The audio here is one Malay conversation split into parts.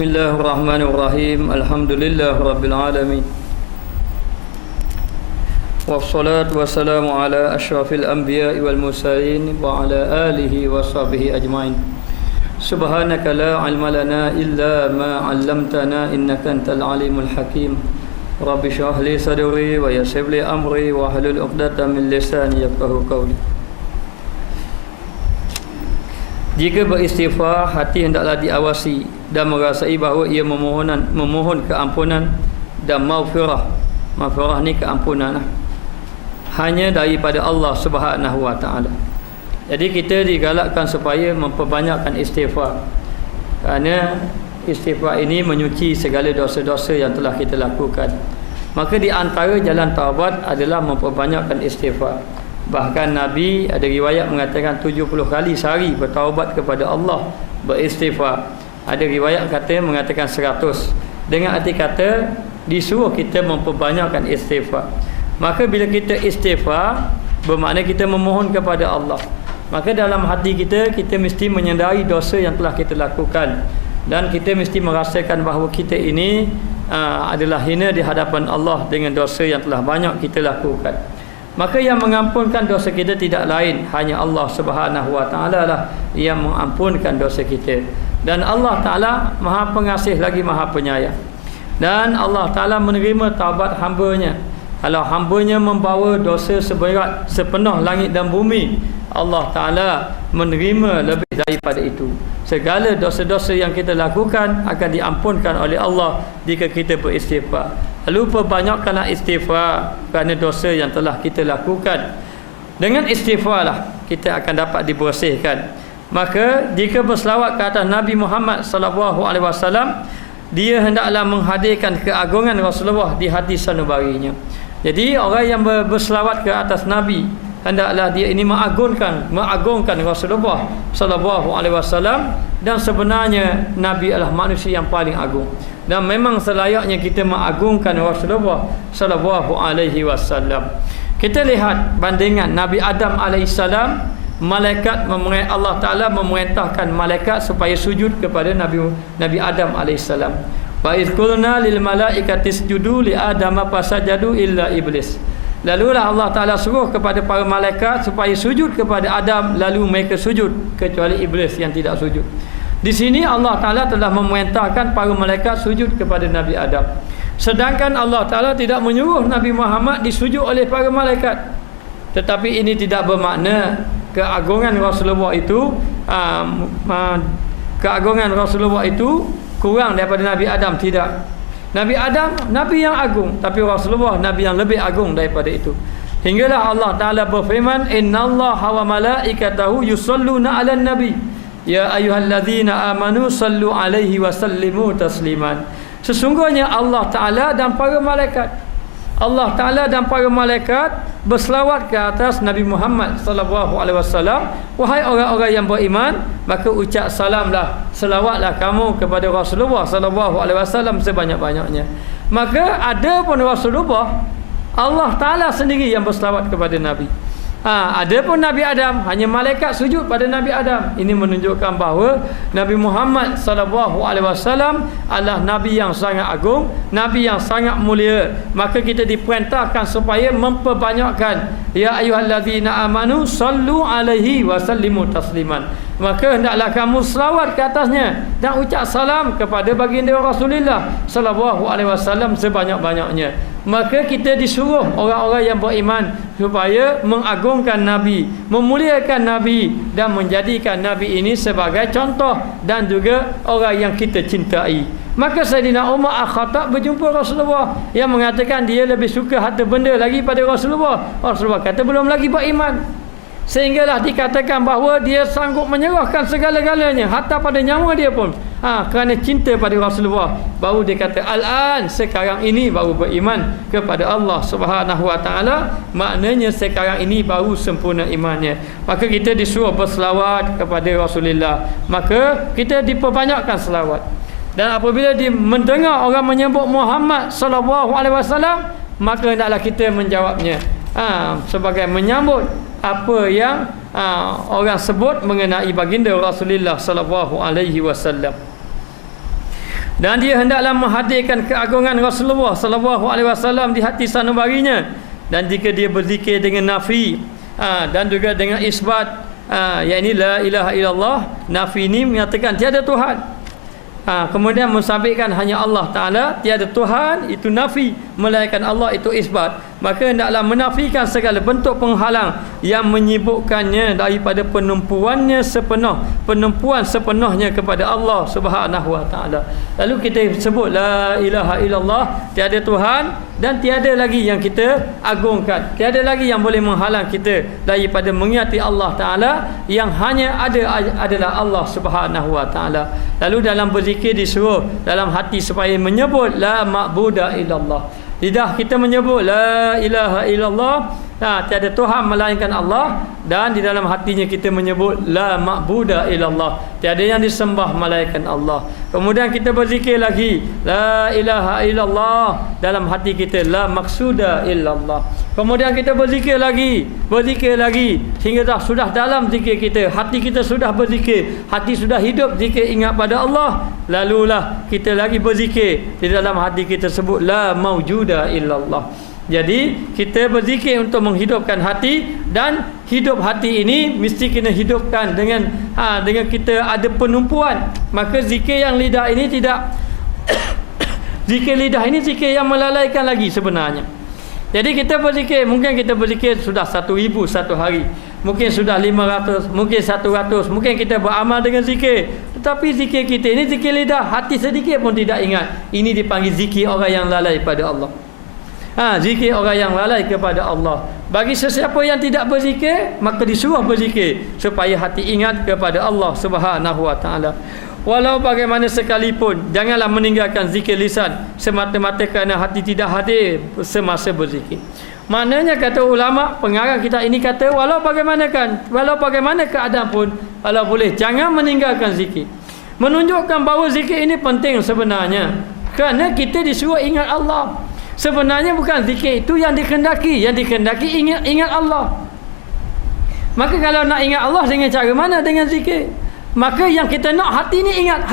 Bismillahirrahmanirrahim. Alhamdulillahirabbil alamin. Wassalatu wassalamu ala asyrafil anbiya'i wal mursalin wa ala alihi wa sahbihi ajmain. Subhanaka la ilma lana illa ma 'allamtana innaka antal alimul hakim. Rabbi shrah li sadri wa yassir li amri wa hlul 'uqdatam min lisani yafqahu qawli. Jika beristighfar, hati hendaklah diawasi dan merasai bahawa ia memohon keampunan dan maghfirah. Maghfirah ni keampunan hanya daripada Allah Subhanahu wa taala. Jadi kita digalakkan supaya memperbanyakkan istighfar. Kerana istighfar ini menyuci segala dosa-dosa yang telah kita lakukan. Maka di antara jalan taubat adalah memperbanyakkan istighfar. Bahkan Nabi ada riwayat mengatakan 70 kali sehari bertaubat kepada Allah, beristighfar. Ada riwayat kata mengatakan 100. Dengan arti kata disuruh kita memperbanyakkan istighfar. Maka bila kita istighfar, bermakna kita memohon kepada Allah. Maka dalam hati kita mesti menyedari dosa yang telah kita lakukan. Dan kita mesti merasakan bahawa kita ini adalah hina di hadapan Allah dengan dosa yang telah banyak kita lakukan. Maka yang mengampunkan dosa kita tidak lain, hanya Allah Subhanahu wa taala lah yang mengampunkan dosa kita. Dan Allah Taala Maha Pengasih lagi Maha Penyayang. Dan Allah Taala menerima taubat hamba-Nya. Kalau hamba-Nya membawa dosa seberat sepenuh langit dan bumi, Allah Taala menerima lebih daripada itu. Segala dosa-dosa yang kita lakukan akan diampunkan oleh Allah jika kita beristighfar. Lalu perbanyakkanlah istighfar kerana dosa yang telah kita lakukan. Dengan istighfarlah kita akan dapat dibersihkan. Maka jika berselawat ke atas Nabi Muhammad sallallahu alaihi wasallam, dia hendaklah menghadirkan keagungan Rasulullah di hati sanubarinya. Jadi orang yang berselawat ke atas Nabi, hendaklah dia ini mengagungkan Rasulullah sallallahu alaihi wasallam. Dan sebenarnya Nabi adalah manusia yang paling agung. Dan memang selayaknya kita mengagungkan Rasulullah sallallahu alaihi wasallam. Kita lihat bandingan Nabi Adam alaihissalam, Allah Taala memerintahkan malaikat supaya sujud kepada Nabi Adam alaihissalam. Wa idh qulna lil malaikati isjudu li adama fasajadu illa iblis. Lalulah Allah Taala suruh kepada para malaikat supaya sujud kepada Adam, lalu mereka sujud kecuali iblis yang tidak sujud. Di sini Allah Taala telah memerintahkan para malaikat sujud kepada Nabi Adam. Sedangkan Allah Taala tidak menyuruh Nabi Muhammad disujud oleh para malaikat. Tetapi ini tidak bermakna keagungan Rasulullah itu kurang daripada Nabi Adam, tidak. Nabi Adam nabi yang agung, tapi Rasulullah nabi yang lebih agung daripada itu. Hinggalah Allah Taala berfirman, innallaha wa malaikatahu yusalluna 'alan nabi ya ayyuhallazina amanu sallu 'alaihi wa sallimu tasliman. Sesungguhnya Allah Taala dan para malaikat berselawat ke atas Nabi Muhammad sallallahu alaihi wasallam. Wahai orang-orang yang beriman, maka ucap salamlah, selawatlah kamu kepada Rasulullah sallallahu alaihi wasallam sebanyak-banyaknya. Maka ada pun Rasulullah, Allah Taala sendiri yang berselawat kepada Nabi. Ada pun Nabi Adam, hanya malaikat sujud pada Nabi Adam. Ini menunjukkan bahawa Nabi Muhammad sallallahu alaihi wasallam adalah nabi yang sangat agung, nabi yang sangat mulia. Maka kita diperintahkan supaya memperbanyakkan ya ayyuhallazina amanu sallu alaihi wa sallimu tasliman. Maka hendaklah kamu selawat ke atasnya dan ucap salam kepada baginda Rasulullah sallallahu alaihi wasallam sebanyak-banyaknya. Maka kita disuruh orang-orang yang beriman supaya mengagungkan Nabi, memuliakan Nabi dan menjadikan Nabi ini sebagai contoh dan juga orang yang kita cintai. Maka Sayyidina Umar Al-Khattab berjumpa Rasulullah yang mengatakan dia lebih suka harta benda lagi pada Rasulullah. Rasulullah kata belum lagi beriman. Sehinggalah dikatakan bahawa dia sanggup menyerahkan segala-galanya, hatta pada nyawa dia pun, kerana cinta pada Rasulullah. Baru dia kata al-an, sekarang ini baru beriman kepada Allah Subhanahu wa taala. Maknanya sekarang ini baru sempurna imannya. Maka kita disuruh berselawat kepada Rasulullah. Maka kita diperbanyakkan selawat. Dan apabila dia mendengar orang menyebut Muhammad sallallahu alaihi wasallam, maka hendaklah kita menjawabnya sebagai menyambut apa yang orang sebut mengenai baginda Rasulullah sallallahu alaihi wasallam. Dan dia hendaklah menghadirkan keagungan Rasulullah sallallahu alaihi wasallam di hati sanubarinya. Dan jika dia berzikir dengan nafi dan juga dengan isbat, yakni la ilaha illallah, nafi ini mengatakan tiada Tuhan. Kemudian mensabitkan hanya Allah Ta'ala, tiada Tuhan, itu nafi, melainkan Allah itu isbat. Maka hendaklah menafikan segala bentuk penghalang yang menyibukkannya daripada penumpuan sepenuhnya kepada Allah Subhanahu Wa Ta'ala. Lalu kita sebut la ilaha illallah, tiada Tuhan dan tiada lagi yang kita agungkan, tiada lagi yang boleh menghalang kita daripada mengingati Allah Ta'ala. Yang hanya ada adalah Allah Subhanahu Wa Ta'ala. Lalu dalam berzikir disuruh dalam hati supaya menyebut la ma'buda illallah. Lidah kita menyebut la ilaha illallah, tiada Tuhan melainkan Allah, dan di dalam hatinya kita menyebut la ma'buda illallah, tiada yang disembah melainkan Allah. Kemudian kita berzikir lagi la ilaha illallah, dalam hati kita la maqsuda illallah. Kemudian kita berzikir lagi hingga sudah dalam zikir kita, hati kita sudah berzikir, hati sudah hidup zikir ingat pada Allah. Lalulah kita lagi berzikir, di dalam hati kita sebut la maujuda illallah. Jadi kita berzikir untuk menghidupkan hati, dan hidup hati ini mesti kena hidupkan dengan kita ada penumpuan. Maka zikir yang lidah ini tidak zikir lidah ini zikir yang melalaikan lagi sebenarnya. Jadi kita berzikir, mungkin kita berzikir sudah 1,000 satu hari, mungkin sudah 500, mungkin 100, mungkin kita beramal dengan zikir. Tetapi zikir kita ini zikir lidah, hati sedikit pun tidak ingat. Ini dipanggil zikir orang yang lalai pada Allah. Zikir orang yang lalai kepada Allah. Bagi sesiapa yang tidak berzikir, maka disuruh berzikir supaya hati ingat kepada Allah Subhanahu Wa Ta'ala. Walau bagaimana sekalipun, janganlah meninggalkan zikir lisan semata-mata kerana hati tidak hadir semasa berzikir. Maknanya kata ulama, pengarang kita ini kata, walau bagaimana keadaan pun, kalau boleh jangan meninggalkan zikir. Menunjukkan bahawa zikir ini penting sebenarnya, kerana kita disuruh ingat Allah. Sebenarnya bukan zikir itu yang dikehendaki, ingat Allah. Maka kalau nak ingat Allah dengan cara mana? Dengan zikir. Maka yang kita nak hati ni ingat,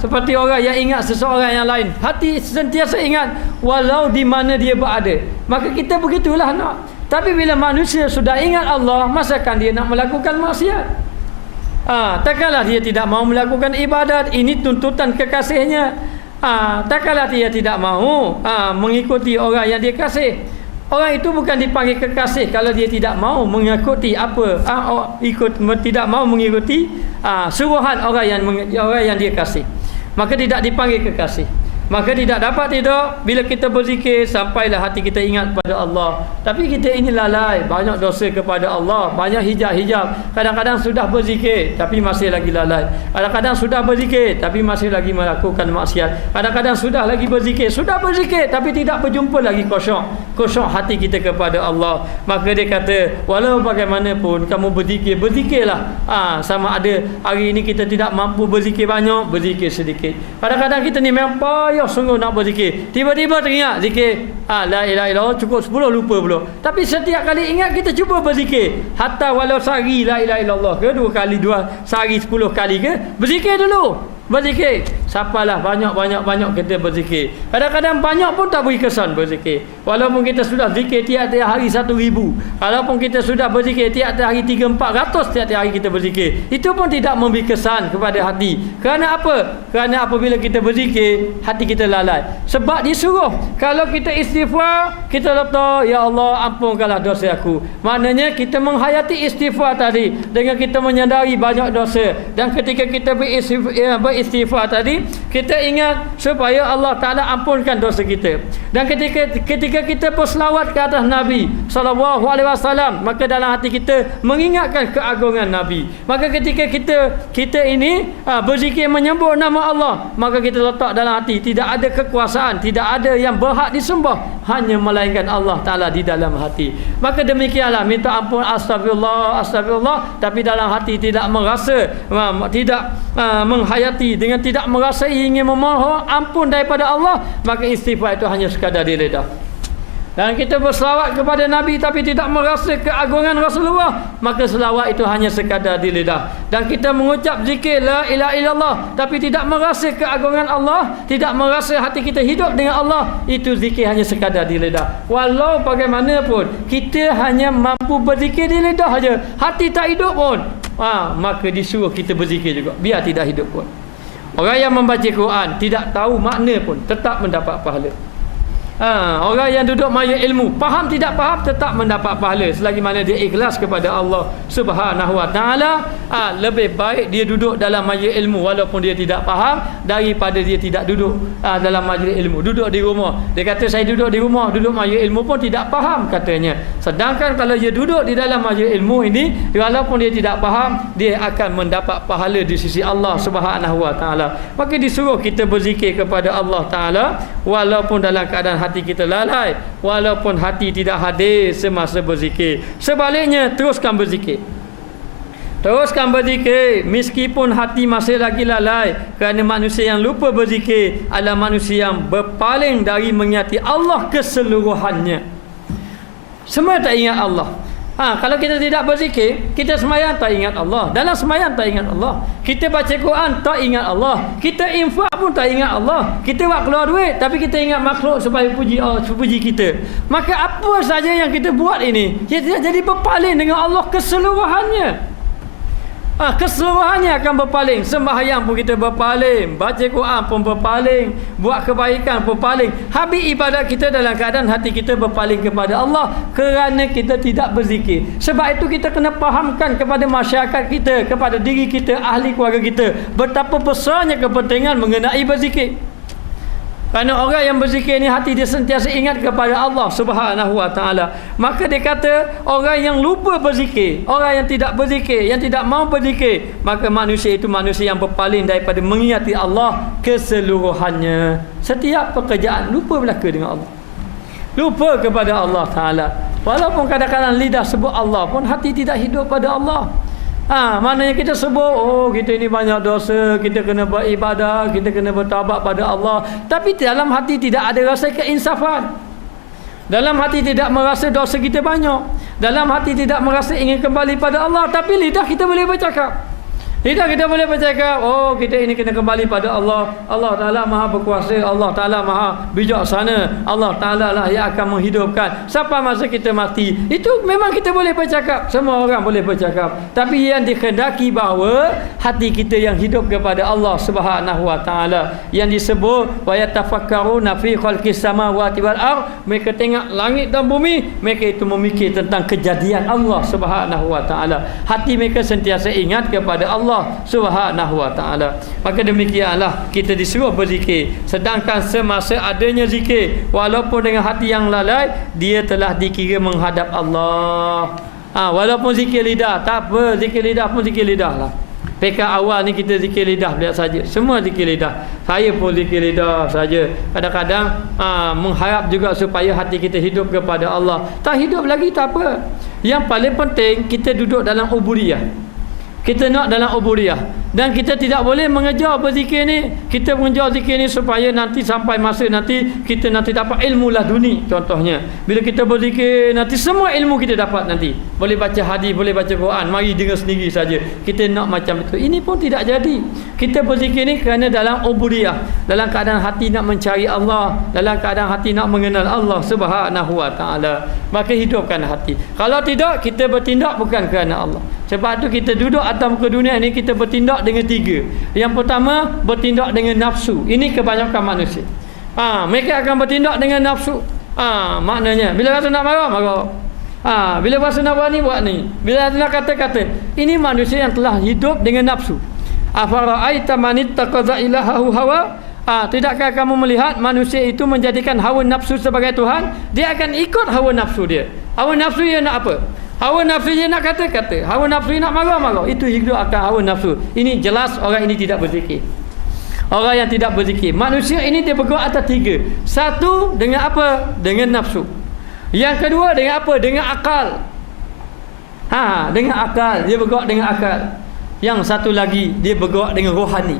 seperti orang yang ingat seseorang yang lain, hati sentiasa ingat walau di mana dia berada. Maka kita begitulah nak. Tapi bila manusia sudah ingat Allah, masakan dia nak melakukan maksiat? Takkanlah dia tidak mau melakukan ibadat, ini tuntutan kekasihnya. Takkanlah dia tidak mau mengikuti orang yang dia kasih. Orang itu bukan dipanggil kekasih kalau dia tidak mau mengikuti tidak mau mengikuti suruhan orang yang dia kasih. Maka tidak dipanggil kekasih. Maka tidak dapat tidak bila kita berzikir sampailah hati kita ingat pada Allah. Tapi kita ini lalai, banyak dosa kepada Allah, banyak hijab-hijab. Kadang-kadang sudah berzikir tapi masih lagi lalai. Kadang-kadang sudah berzikir tapi masih lagi melakukan maksiat. Kadang-kadang sudah lagi berzikir tapi tidak berjumpa lagi khusyuk hati kita kepada Allah. Maka dia kata, walau bagaimanapun kamu berzikirlah. Sama ada hari ini kita tidak mampu berzikir banyak, berzikir sedikit. Kadang-kadang kita ni memang payah sungguh nak berzikir, tiba-tiba teringat zikir la ilaha illallah, cukup 10 lupa pula. Tapi setiap kali ingat kita cuba berzikir, hatta walau sehari la ilaha illallah ke, 2 kali, sehari 10 kali ke, berzikir dulu. Berzikir, sapalah banyak kita berzikir. Kadang-kadang banyak pun tak beri kesan berzikir. Walaupun kita sudah zikir tiap-tiap hari 1,000, walaupun kita sudah berzikir tiap-tiap hari 300-400, tiap-tiap hari kita berzikir, itu pun tidak memberi kesan kepada hati. Kerana apa? Kerana apabila kita berzikir, hati kita lalai. Sebab disuruh kalau kita istighfar, kita letak, ya Allah ampunkanlah dosa aku. Maknanya kita menghayati istighfar tadi dengan kita menyadari banyak dosa. Dan ketika kita beristighfar tadi, kita ingat supaya Allah Ta'ala ampunkan dosa kita. Dan ketika kita berselawat ke atas Nabi SAW, maka dalam hati kita mengingatkan keagungan Nabi. Maka ketika kita ini berzikir menyebut nama Allah, maka kita letak dalam hati tidak ada kekuasaan, tidak ada yang berhak disembah, hanya melainkan Allah Ta'ala di dalam hati. Maka demikianlah minta ampun, astagfirullah, tapi dalam hati tidak merasa, tidak menghayati, dengan tidak merasa ingin memohon ampun daripada Allah, maka istighfar itu hanya sekadar di lidah. dan kita berselawat kepada Nabi tapi tidak merasa keagungan Rasulullah, maka selawat itu hanya sekadar di lidah. Dan kita mengucap zikir la ilaha illallah tapi tidak merasa keagungan Allah, tidak merasa hati kita hidup dengan Allah, itu zikir hanya sekadar di lidah. Walau bagaimanapun kita hanya mampu berzikir di lidah saja, hati tak hidup pun, maka disuruh kita berzikir juga biar tidak hidup pun. Orang yang membaca Quran tidak tahu makna pun tetap mendapat pahala. Orang yang duduk maya ilmu, faham tidak faham, tetap mendapat pahala selagi mana dia ikhlas kepada Allah Subhanahu Wa Taala. Lebih baik dia duduk dalam majlis ilmu walaupun dia tidak faham daripada dia tidak duduk dalam majlis ilmu, duduk di rumah. Dia kata saya duduk di rumah, duduk majlis ilmu pun tidak faham katanya. Sedangkan kalau dia duduk di dalam majlis ilmu ini, walaupun dia tidak faham, dia akan mendapat pahala di sisi Allah Subhanahu Wa Taala. Maka disuruh kita berzikir kepada Allah Taala walaupun dalam keadaan hati kita lalai, walaupun hati tidak hadir semasa berzikir. Sebaliknya, teruskan berzikir. Teruskan berzikir meskipun hati masih lagi lalai, kerana manusia yang lupa berzikir adalah manusia yang berpaling dari mengingati Allah keseluruhannya. Semua tak ingat Allah. Kalau kita tidak berzikir, kita semayang tak ingat Allah, dalam semayang tak ingat Allah, kita baca Quran tak ingat Allah, kita infak pun tak ingat Allah, kita buat keluar duit tapi kita ingat makhluk supaya puji kita. Maka apa saja yang kita buat ini, kita jadi berpaling dengan Allah keseluruhannya. Keseluruhannya akan berpaling. Sembahyang pun kita berpaling, baca Quran pun berpaling, buat kebaikan pun berpaling. Habis ibadat kita dalam keadaan hati kita berpaling kepada Allah kerana kita tidak berzikir. Sebab itu kita kena fahamkan kepada masyarakat kita, kepada diri kita, ahli keluarga kita, betapa besarnya kepentingan mengenai berzikir. Kerana orang yang berzikir ni hati dia sentiasa ingat kepada Allah Subhanahu Wa Taala. Maka dia kata orang yang lupa berzikir, orang yang tidak berzikir, yang tidak mau berzikir, maka manusia itu manusia yang berpaling daripada mengingati Allah keseluruhannya. Setiap pekerjaan lupa belaka dengan Allah, lupa kepada Allah Taala. Walaupun kadang-kadang lidah sebut Allah pun hati tidak hidup pada Allah. Maknanya kita sebut kita ini banyak dosa, kita kena beribadah, kita kena bertaubat pada Allah, tapi dalam hati tidak ada rasa keinsafan. Dalam hati tidak merasa dosa kita banyak, dalam hati tidak merasa ingin kembali pada Allah, tapi lidah kita boleh bercakap. Lidah kita boleh bercakap, kita ini kena kembali pada Allah. Allah Ta'ala Maha berkuasa, Allah Ta'ala Maha bijaksana, Allah Ta'ala lah yang akan menghidupkan sampai masa kita mati. Itu memang kita boleh bercakap, semua orang boleh bercakap. Tapi yang dikehendaki bahawa hati kita yang hidup kepada Allah Subhanahu Wa Ta'ala, yang disebut wa yatafakkaruna fi khalqis samawati wal ardh, mereka tengok langit dan bumi, mereka itu memikir tentang kejadian Allah Subhanahu Wa Ta'ala. Hati mereka sentiasa ingat kepada Allah Subhanahu Wa Ta'ala. Maka demikianlah kita disuruh berzikir. Sedangkan semasa adanya zikir, walaupun dengan hati yang lalai, dia telah dikira menghadap Allah. Walaupun zikir lidah, tak apa, zikir lidah pun zikir lidah lah. Pekat awal ni kita zikir lidah lihat saja, semua zikir lidah. Saya pun zikir lidah saja. Kadang-kadang mengharap juga supaya hati kita hidup kepada Allah. Tak hidup lagi tak apa. Yang paling penting kita duduk dalam ubudiyah. Kita nak dalam ubudiyah, dan kita tidak boleh mengejar berzikir ni. Kita mengejar zikir ni supaya nanti sampai masa nanti kita nanti dapat ilmu laduni. Contohnya bila kita berzikir nanti semua ilmu kita dapat nanti. Boleh baca hadis, boleh baca Quran, mari dengar sendiri saja. Kita nak macam itu. Ini pun tidak jadi. Kita berzikir ni kerana dalam ubudiyah, dalam keadaan hati nak mencari Allah, dalam keadaan hati nak mengenal Allah Subhanahu Wa Ta'ala. Maka hidupkan hati. Kalau tidak, kita bertindak bukan kerana Allah. Sebab tu kita duduk atas muka dunia ni, kita bertindak dengan tiga. Yang pertama, bertindak dengan nafsu. Ini kebanyakan manusia. Mereka akan bertindak dengan nafsu. Maknanya bila rasa nak marah, marah. Bila rasa nak buat ni, buat ni. Bila rasa nak kata-kata. Ini manusia yang telah hidup dengan nafsu. Afara'aita man ittakhadha ilahahu hawa? Tidakkah kamu melihat manusia itu menjadikan hawa nafsu sebagai Tuhan? Dia akan ikut hawa nafsu dia. Hawa nafsu dia nak apa? Hawa nafsu dia nak kata-kata, hawa nafsu dia nak marah-marah. Itu hidup akan hawa nafsu. Ini jelas orang ini tidak berzikir. Orang yang tidak berzikir, manusia ini dia bergerak atas tiga. Satu, dengan apa? Dengan nafsu. Yang kedua, dengan apa? Dengan akal. Dengan akal. Dia bergerak dengan akal. Yang satu lagi, dia bergerak dengan rohani.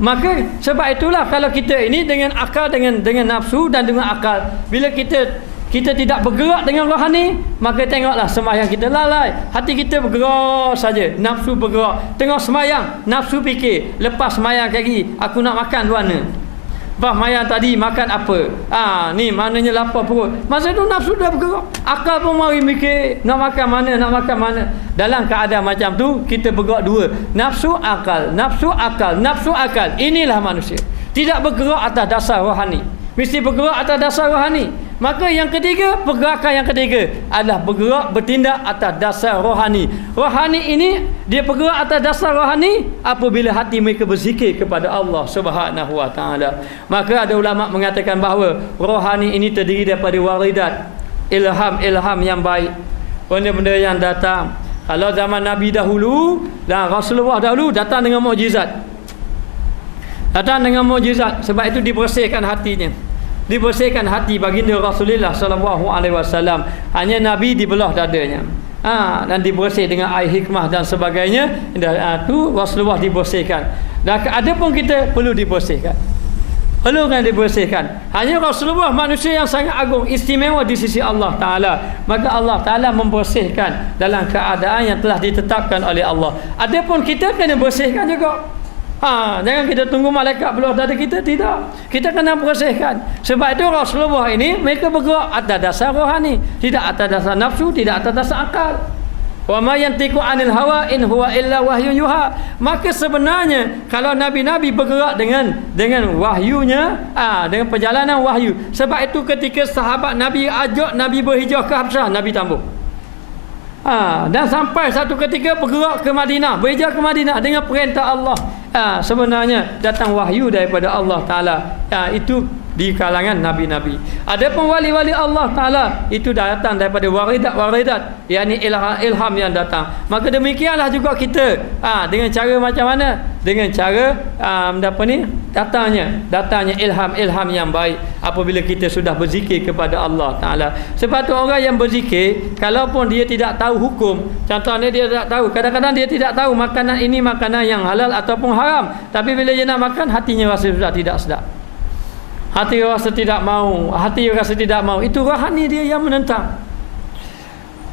Maka sebab itulah kalau kita ini dengan akal, dengan nafsu dan dengan akal, bila kita tidak bergerak dengan rohani, maka tengoklah sembahyang kita lalai, hati kita bergerak saja, nafsu bergerak. Tengok sembahyang, nafsu fikir, lepas sembahyang lagi aku nak makan di mana, lepas sembahyang tadi makan apa, ni maknanya lapar perut. Masa tu nafsu dah bergerak, akal pun mari mikir nak makan mana. Dalam keadaan macam tu kita bergerak dua, nafsu akal. Inilah manusia tidak bergerak atas dasar rohani, mesti bergerak atas dasar rohani. Maka yang ketiga, pergerakan yang ketiga adalah bergerak, bertindak atas dasar rohani. Rohani ini dia bergerak atas dasar rohani apabila hati mereka berzikir kepada Allah Subhanahu wa taala. Maka ada ulama mengatakan bahawa rohani ini terdiri daripada waridat, ilham yang baik, benda-benda yang datang. Kalau zaman Nabi dahulu dan Rasulullah dahulu datang dengan mukjizat. Sebab itu dibersihkan hatinya. Dibersihkan hati baginda Rasulullah sallallahu alaihi wasallam. Hanya Nabi dibelah dadanya. Dan dibersih dengan air hikmah dan sebagainya. Tu Rasulullah dibersihkan. Dan ada pun kita perlu dibersihkan. Hanya Rasulullah manusia yang sangat agung, istimewa di sisi Allah Ta'ala. Maka Allah Ta'ala membersihkan dalam keadaan yang telah ditetapkan oleh Allah. Ada pun kita kena bersihkan juga. Jangan kita tunggu malaikat belah dada kita, tidak. Kita kena bersihkan. Sebab itu Rasulullah ini mereka bergerak atas dasar rohani, tidak atas dasar nafsu, tidak atas dasar akal. Wa ma yantiqu 'anil hawa in huwa illa wahyun yuha. Maka sebenarnya kalau nabi-nabi bergerak dengan wahyunya, dengan perjalanan wahyu. Sebab itu ketika sahabat Nabi ajak Nabi berhijrah ke Habsyah, Nabi tambah. Dan sampai satu ketika bergerak ke Madinah, berhijrah ke Madinah dengan perintah Allah. Sebenarnya datang wahyu daripada Allah Ta'ala. Itu di kalangan Nabi-Nabi. Ada pun wali-wali Allah Ta'ala, itu datang daripada waridat, yakni ilham yang datang. Maka demikianlah juga kita, dengan cara macam mana? Dengan cara datangnya ilham yang baik apabila kita sudah berzikir kepada Allah Ta'ala. Sebab tu orang yang berzikir, kalaupun dia tidak tahu hukum, contohnya dia tidak tahu, kadang-kadang dia tidak tahu makanan ini makanan yang halal ataupun haram, tapi bila dia nak makan, hatinya rasa sudah tidak sedap, hati rasa tidak mau, itu rohani dia yang menentang.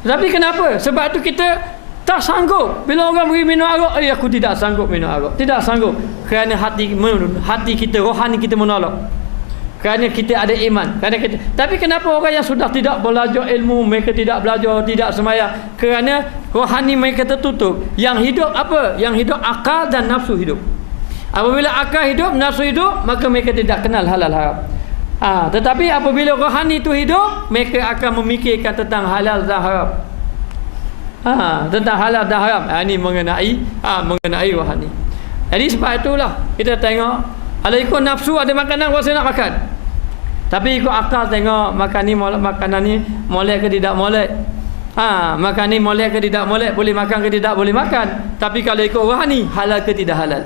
Tapi kenapa? Sebab itu kita tak sanggup. Bila orang beri minum arak, aku tidak sanggup minum arak. Tidak sanggup. Kerana hati kita, rohani kita menolak. Kerana kita ada iman. Tapi kenapa orang yang sudah tidak belajar ilmu, mereka tidak belajar, tidak sembahyang? Kerana rohani mereka tertutup. Yang hidup apa? Yang hidup akal dan nafsu hidup. Apabila akal hidup, nafsu hidup, maka mereka tidak kenal halal haram. Tetapi apabila rohani itu hidup, mereka akan memikirkan tentang halal dan haram. Tentang halal dan haram. Ini mengenai rohani. Jadi sebab itulah kita tengok, kalau ikut nafsu ada makanan rasa nak makan, tapi ikut akal tengok makanan ni molek ke tidak molek. Makan ni molek ke tidak molek, boleh makan ke tidak boleh makan. Tapi kalau ikut rohani, halal ke tidak halal.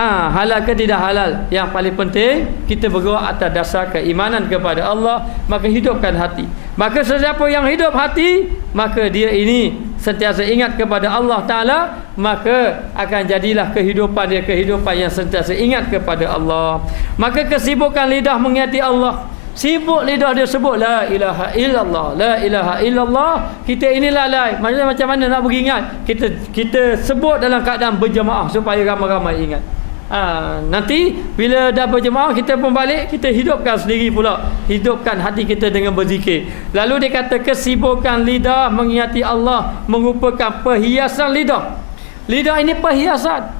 Halal ke tidak halal. Yang paling penting kita bergerak atas dasar keimanan kepada Allah. Maka hidupkan hati. Maka sesiapa yang hidup hati, maka dia ini sentiasa ingat kepada Allah Ta'ala, maka akan jadilah kehidupan dia kehidupan yang sentiasa ingat kepada Allah. Maka kesibukan lidah mengingati Allah, sibuk lidah dia sebut la ilaha illallah, la ilaha illallah. Kita ini lalai. Macam mana nak beringat? Kita sebut dalam keadaan berjemaah supaya ramai-ramai ingat. Nanti bila dah berjemaah, kita pun balik, kita hidupkan sendiri pula, hidupkan hati kita dengan berzikir. Lalu dia kata kesibukan lidah mengingati Allah merupakan perhiasan lidah. Lidah ini perhiasan.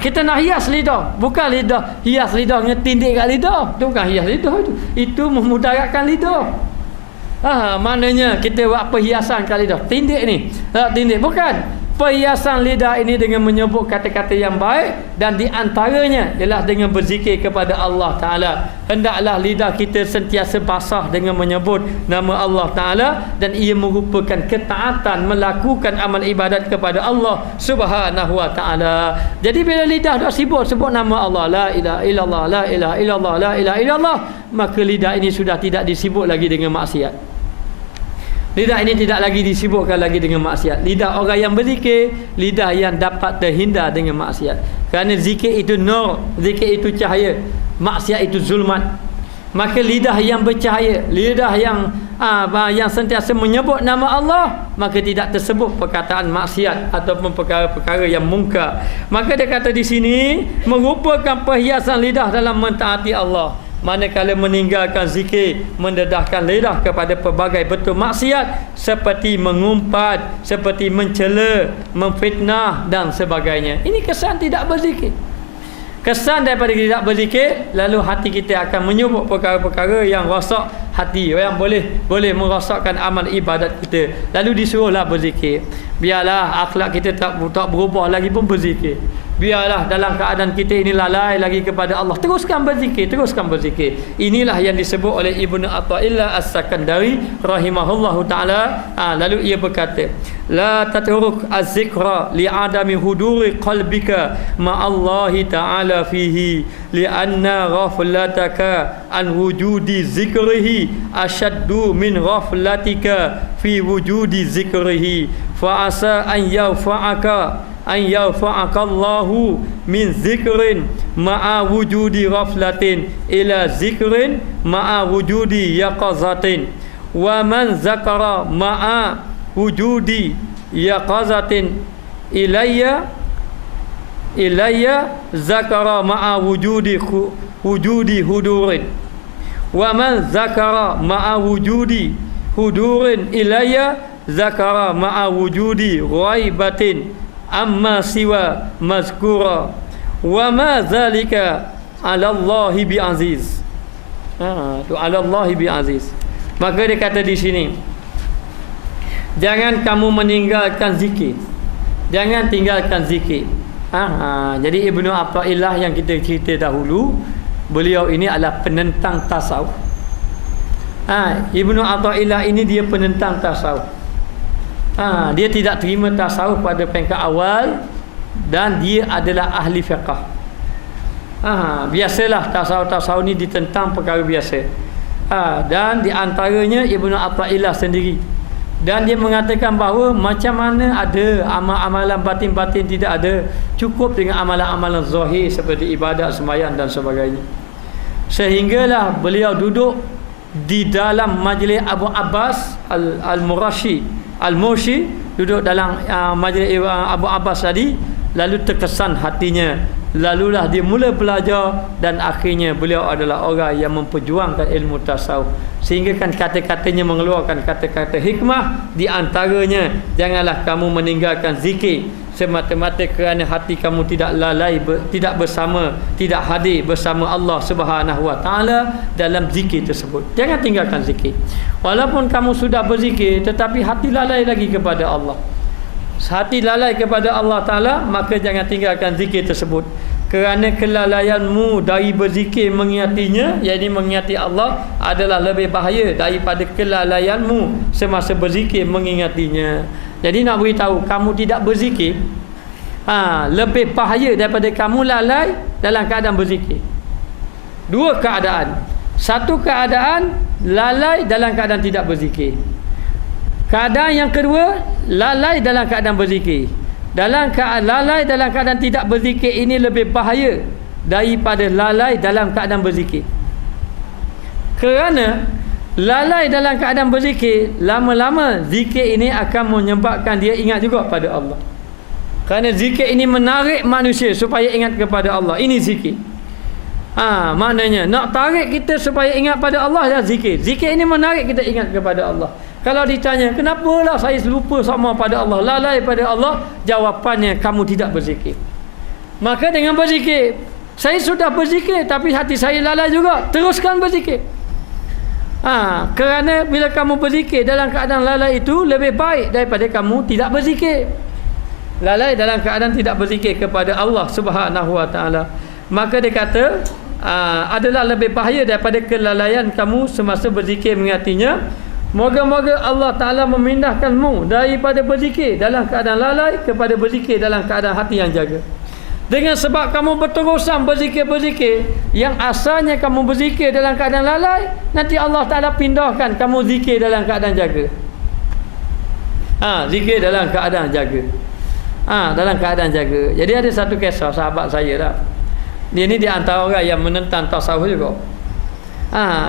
Kita nak hias lidah, bukan lidah hias lidah dengan tindik kat lidah. Itu bukan hias lidah, itu memudaratkan lidah. Maknanya kita buat perhiasan kat lidah. Tindik ni, tindik bukan. Perhiasan lidah ini dengan menyebut kata-kata yang baik, dan di antaranya ialah dengan berzikir kepada Allah Ta'ala. Hendaklah lidah kita sentiasa basah dengan menyebut nama Allah Ta'ala, dan ia merupakan ketaatan melakukan amal ibadat kepada Allah Subhanahu wa Ta'ala. Jadi bila lidah dah sibuk sebut nama Allah, la ilaha illallah, la ilaha illallah, la ilaha illallah, maka lidah ini sudah tidak disibuk lagi dengan maksiat. Lidah ini tidak lagi disibukkan lagi dengan maksiat. Lidah orang yang berzikir, lidah yang dapat terhindar dengan maksiat. Kerana zikir itu nur, zikir itu cahaya, maksiat itu zulmat. Maka lidah yang bercahaya, lidah yang sentiasa menyebut nama Allah, maka tidak tersebut perkataan maksiat ataupun perkara-perkara yang mungkar. Maka dia kata di sini merupakan perhiasan lidah dalam mentaati Allah. Manakala meninggalkan zikir, mendedahkan lidah kepada pelbagai bentuk maksiat seperti mengumpat, seperti mencela, memfitnah dan sebagainya. Ini kesan tidak berzikir. Kesan daripada tidak berzikir, lalu hati kita akan menyebut perkara-perkara yang rosak hati, yang boleh merosakkan amal ibadat kita. Lalu disuruhlah berzikir. Biarlah akhlak kita tak berubah lagi pun berzikir. Biarlah dalam keadaan kita ini lalai lagi kepada Allah, teruskan berzikir, teruskan berzikir. Inilah yang disebut oleh Ibnu Athaillah As-Sakandari rahimahullahu taala. Lalu ia berkata, la tatruk az-zikra li'adami huduri qalbika ma'allahi ta'ala fihi li'anna ghaflataka an wujudi zikrihi ashaddu min ghaflatika fi wujudi zikrihi fa asa an yafa'akallahu min zikrin ma'a wujudi ghaflatin ila zikrin ma'a wujudi yaqazatin wa man zakara ma'a wujudi yaqazatin ilayya zakara ma'a wujudi hudurin wa man zakara ma'a wujudi hudurin ilayya zakara ma'a wujudi ghaibatin amma siwa mazkura wa ma zalika 'ala Allahi bi aziz. Tu 'ala Allahi bi aziz. Maka dia kata di sini, jangan kamu meninggalkan zikir. Jangan tinggalkan zikir. Jadi Ibnu Athaillah yang kita cerita dahulu, beliau ini adalah penentang tasawuf. Ibnu Athaillah ini dia penentang tasawuf. Dia tidak terima tasawuf pada peringkat awal dan dia adalah ahli fiqh. Biasalah tasawuf ni ditentang perkara biasa. Dan di antaranya Ibnu Athaillah sendiri. Dan dia mengatakan bahawa macam mana ada amalan batin-batin, tidak ada, cukup dengan amalan-amalan zahir seperti ibadat, sembahyang dan sebagainya. Sehinggalah beliau duduk di dalam majlis Abu Abbas Al-Mursi, duduk dalam majlis Abu Abbas tadi, lalu terkesan hatinya. Lalulah dia mula belajar dan akhirnya beliau adalah orang yang memperjuangkan ilmu tasawuf. Sehingga kan kata-katanya mengeluarkan kata-kata hikmah, di antaranya janganlah kamu meninggalkan zikir semata-mata kerana hati kamu tidak lalai, tidak hadir bersama Allah Subhanahu wa taala dalam zikir tersebut. Jangan tinggalkan zikir. Walaupun kamu sudah berzikir tetapi hati lalai lagi kepada Allah. Hati lalai kepada Allah Ta'ala, maka jangan tinggalkan zikir tersebut. Kerana kelalaianmu dari berzikir mengingatinya, yakni mengingati Allah, adalah lebih bahaya daripada kelalaianmu semasa berzikir mengingatinya. Jadi nak beritahu, kamu tidak berzikir lebih bahaya daripada kamu lalai dalam keadaan berzikir. Dua keadaan. Satu keadaan lalai dalam keadaan tidak berzikir. Keadaan yang kedua, lalai dalam keadaan berzikir. Lalai dalam keadaan tidak berzikir ini lebih bahaya daripada lalai dalam keadaan berzikir. Kerana lalai dalam keadaan berzikir, lama-lama zikir ini akan menyebabkan dia ingat juga pada Allah. Kerana zikir ini menarik manusia supaya ingat kepada Allah. Ini zikir. Maknanya nak tarik kita supaya ingat pada Allah adalah zikir. Zikir ini menarik kita ingat kepada Allah. Kalau ditanya, kenapalah saya lupa sama pada Allah, lalai pada Allah, jawapannya kamu tidak berzikir. Maka dengan berzikir, saya sudah berzikir tapi hati saya lalai juga, teruskan berzikir. Kerana bila kamu berzikir dalam keadaan lalai itu lebih baik daripada kamu tidak berzikir. Lalai dalam keadaan tidak berzikir kepada Allah Subhanahu wa taala. Maka dia kata adalah lebih bahaya daripada kelalaian kamu semasa berzikir mengingatinya. Moga-moga Allah Ta'ala memindahkanmu daripada berzikir dalam keadaan lalai kepada berzikir dalam keadaan hati yang jaga. Dengan sebab kamu berterusan berzikir-berzikir, yang asalnya kamu berzikir dalam keadaan lalai, nanti Allah Ta'ala pindahkan kamu zikir dalam keadaan jaga. Zikir dalam keadaan jaga. Dalam keadaan jaga. Jadi ada satu kisah sahabat saya lah. Dia ni di antara orang yang menentang tasawuf juga.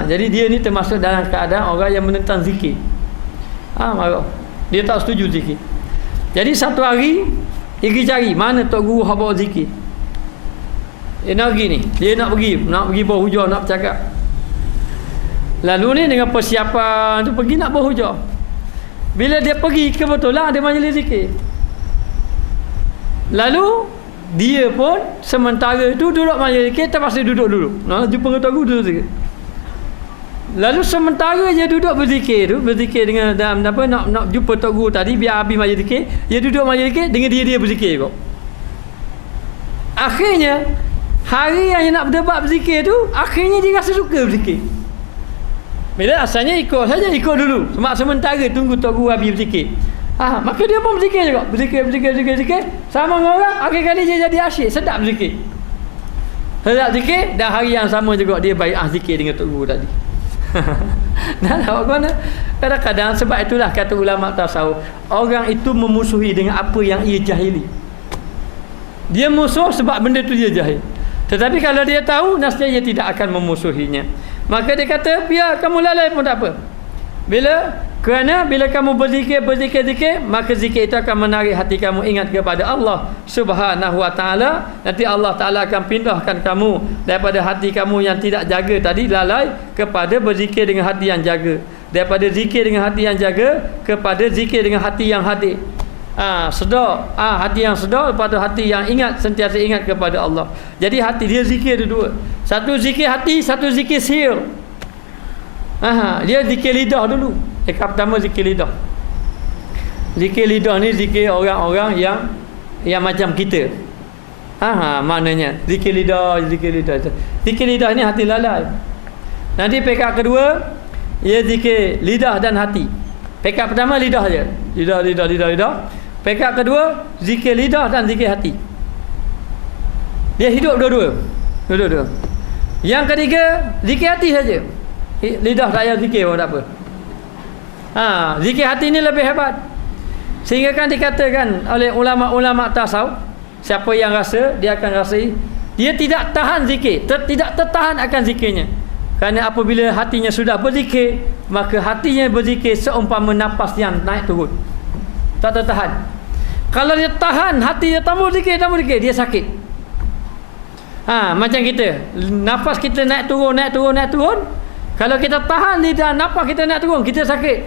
Jadi dia ni termasuk dalam keadaan orang yang menentang zikir. Marah. Dia tak setuju zikir. Jadi satu hari dia pergi cari mana tok guru hak bawa zikir. Dia nak pergi ni. Dia nak pergi berhujah, nak bercakap. Lalu ni dengan persiapan tu pergi nak berhujah. Bila dia pergi, kebetulan ada majlis zikir. Lalu dia pun sementara tu duduk majlis zikir, terpaksa duduk dulu. Nak jumpa dengan tok guru duduk zikir. Lalu sementara dia duduk berzikir dengan dalam apa nak jumpa tok guru tadi, biar habis majlis zikir, dia duduk majlis zikir dengan dia berzikir kok. Akhirnya hari yang nak berdebat berzikir tu, akhirnya dia rasa suka berzikir. Bila asalnya ikut dulu. Sementara tunggu tok guru habis berzikir. Maka dia pun berzikir juga. Berzikir. Sama dengan orang, akhir kali dia jadi asyik, sedap berzikir. Sedap zikir, dan hari yang sama juga dia bai'ah zikir dengan tok guru tadi. Nah, awak mana? Kadang-kadang sebab itulah kata ulama tasawuf, orang itu memusuhi dengan apa yang ia jahili. Dia musuh sebab benda tu dia jahil. Tetapi kalau dia tahu, nasnya dia tidak akan memusuhinya. Maka dia kata, biar kamu lalai pun tak apa. Kerana bila kamu berzikir, maka zikir itu akan menarik hati kamu ingat kepada Allah Subhanahu wa ta'ala. Nanti Allah Ta'ala akan pindahkan kamu daripada hati kamu yang tidak jaga tadi, lalai, kepada berzikir dengan hati yang jaga. Daripada zikir dengan hati yang jaga kepada zikir dengan hati yang hadir. Sedar, hati yang sedar pada hati yang ingat, sentiasa ingat kepada Allah. Jadi hati dia zikir dua. Satu zikir hati, satu zikir sihir. Dia zikir lidah dulu. Pertama zikir lidah. Zikir lidah ni zikir orang-orang yang macam kita. Maknanya zikir lidah. Zikir lidah ni hati lalai. Nanti pekat kedua, ia zikir lidah dan hati. Pekat pertama lidah je. Lidah. Pekat kedua, zikir lidah dan zikir hati. Dia hidup dua-dua. Yang ketiga, zikir hati saja. Lidah tak payah zikir pun tak apa. Zikir hati ni lebih hebat. Sehingga kan dikatakan oleh ulama-ulama tasawuf, siapa yang rasa, dia akan rasai. Dia tidak tahan zikir, tidak tertahan akan zikirnya. Kerana apabila hatinya sudah berzikir, maka hatinya berzikir seumpama nafas yang naik turun. Tak tertahan. Kalau dia tahan, hati dia tambah zikir, dia sakit. Macam kita, nafas kita naik turun. Kalau kita tahan lidah, nafas kita naik turun, kita sakit.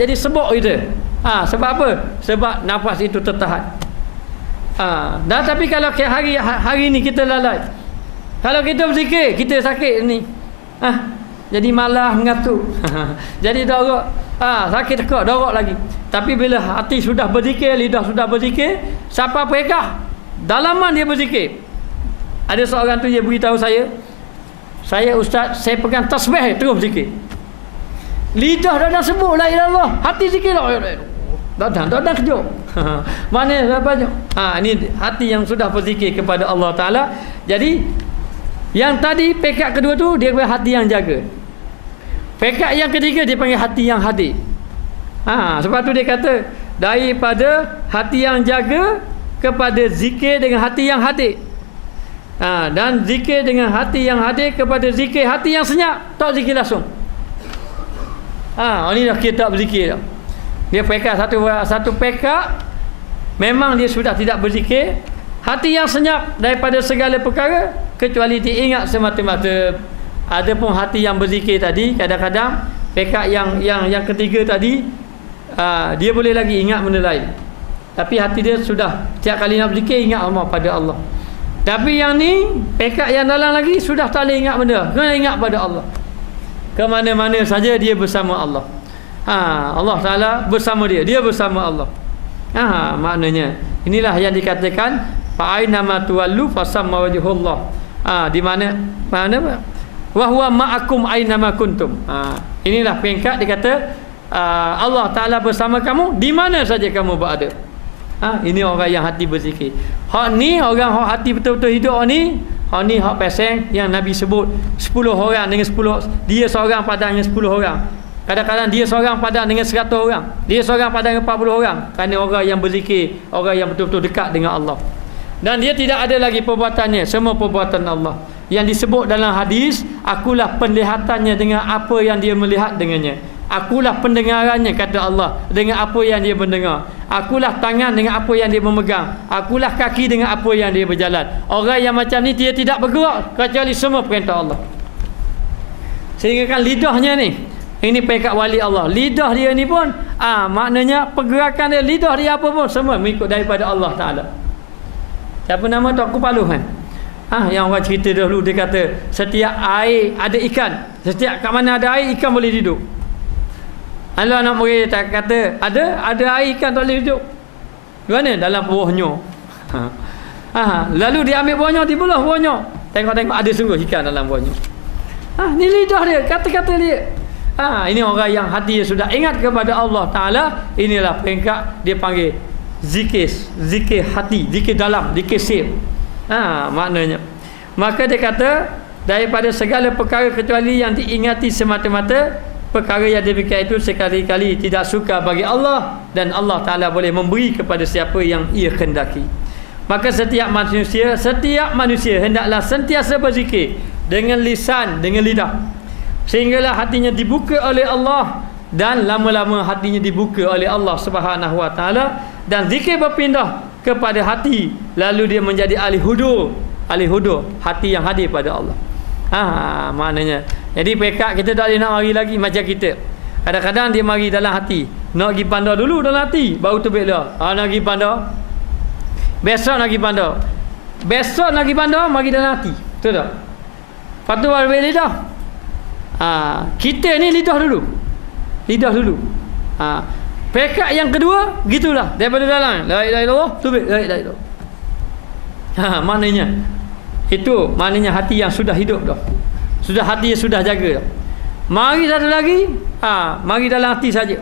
Jadi sebab kita. Sebab apa? Sebab nafas itu tertahan. Dan tapi kalau hari ni kita lalai. Kalau kita berzikir, kita sakit ni. Jadi malah mengatuk. Jadi dorok. Sakit tekak, dorok lagi. Tapi bila hati sudah berzikir, lidah sudah berzikir, siapa pegang, dalaman dia berzikir. Ada seorang tu dia beritahu saya ustaz, saya pegang tasbih terus berzikir. Lidah dah sebut la ilaha illallah, hati zikir la ilaha illallah. Dah kejut. Mana banyak. Ini hati yang sudah berzikir kepada Allah Taala. Jadi yang tadi pekat kedua tu dia panggil hati yang jaga. Pekat yang ketiga dia panggil hati yang hadir. Sebab tu dia kata daripada hati yang jaga kepada zikir dengan hati yang hadir. Dan zikir dengan hati yang hadir kepada zikir hati yang senyap, tak zikir langsung. Ini dah kita tak berzikir dah. Dia pekat satu pekat, memang dia sudah tidak berzikir. Hati yang senyap daripada segala perkara kecuali diingat semata-mata. Ada pun hati yang berzikir tadi, kadang-kadang pekat yang ketiga tadi, dia boleh lagi ingat benda lain. Tapi hati dia sudah setiap kali nak berzikir ingat Allah pada Allah. Tapi yang ni pekat yang dalam lagi sudah tak boleh ingat benda, kena ingat pada Allah. Ke mana-mana saja dia bersama Allah. Allah Taala bersama dia bersama Allah. Maknanya inilah yang dikatakan fa aina ma tuwallu fasamma wajhullah. Di mana wa huwa ma'akum aina ma kuntum. Inilah peringkat dikata Allah Taala bersama kamu di mana saja kamu berada. Ini orang yang hati berzikir. Hak ni orang hak hati betul-betul hidup ni. Hak ni hak peseng yang Nabi sebut 10 orang dengan 10, dia seorang padang dengan 10 orang. Kadang-kadang dia seorang padang dengan 100 orang. Dia seorang padang dengan 40 orang. Kerana orang yang berzikir, orang yang betul-betul dekat dengan Allah. Dan dia tidak ada lagi perbuatannya, semua perbuatan Allah. Yang disebut dalam hadis, akulah penglihatannya dengan apa yang dia melihat dengannya. Akulah pendengarannya, kata Allah, dengan apa yang dia mendengar. Akulah tangan dengan apa yang dia memegang. Akulah kaki dengan apa yang dia berjalan. Orang yang macam ni dia tidak bergerak kecuali semua perintah Allah. Sehingga kan lidahnya ni, ini peringkat wali Allah. Lidah dia ni pun maknanya pergerakan dia, lidah dia apa pun semua mengikut daripada Allah Ta'ala. Siapa nama tu aku paluh kan? Yang orang cerita dahulu, dia kata setiap air ada ikan. Setiap kat mana ada air, ikan boleh hidup. Kalau anak murid tak kata ada air ikan tak boleh hidup. Di mana? Dalam buahnya. Lalu dia ambil buahnya, dibelah buahnya. Tengok-tengok ada sungguh ikan dalam buahnya. Ni lidah dia, kata-kata dia. Ini orang yang hati dia sudah ingat kepada Allah Ta'ala. Inilah peringkat dia panggil zikir hati, zikir dalam, zikir sir. Maknanya. Maka dia kata daripada segala perkara kecuali yang diingati semata-mata, perkara yang demikian itu sekali-kali tidak suka bagi Allah, dan Allah Ta'ala boleh memberi kepada siapa yang ia kehendaki. Maka setiap manusia hendaklah sentiasa berzikir dengan lisan, dengan lidah, sehinggalah hatinya dibuka oleh Allah, dan lama-lama hatinya dibuka oleh Allah Subhanahu Wa Ta'ala, dan zikir berpindah kepada hati, lalu dia menjadi ahli hudur, hati yang hadir pada Allah. Maknanya jadi pekat kita tak boleh nak mari lagi macam kita. Kadang-kadang dia mari dalam hati, nak pergi pandar dulu dalam hati, baru terbit dah. Nak pergi pandar, besok nak pergi pandar, besok nak pergi pandar, mari dalam hati, betul tak? Lepas tu baru terbit lidah. Kita ni lidah dulu, pekat yang kedua gitulah, daripada dalam la ilaha illallah, terbit la ilaha illallah. Maknanya itu, maknanya hati yang sudah hidup dah, hati yang sudah jaga dah. Mari satu lagi, mari dalam hati saja.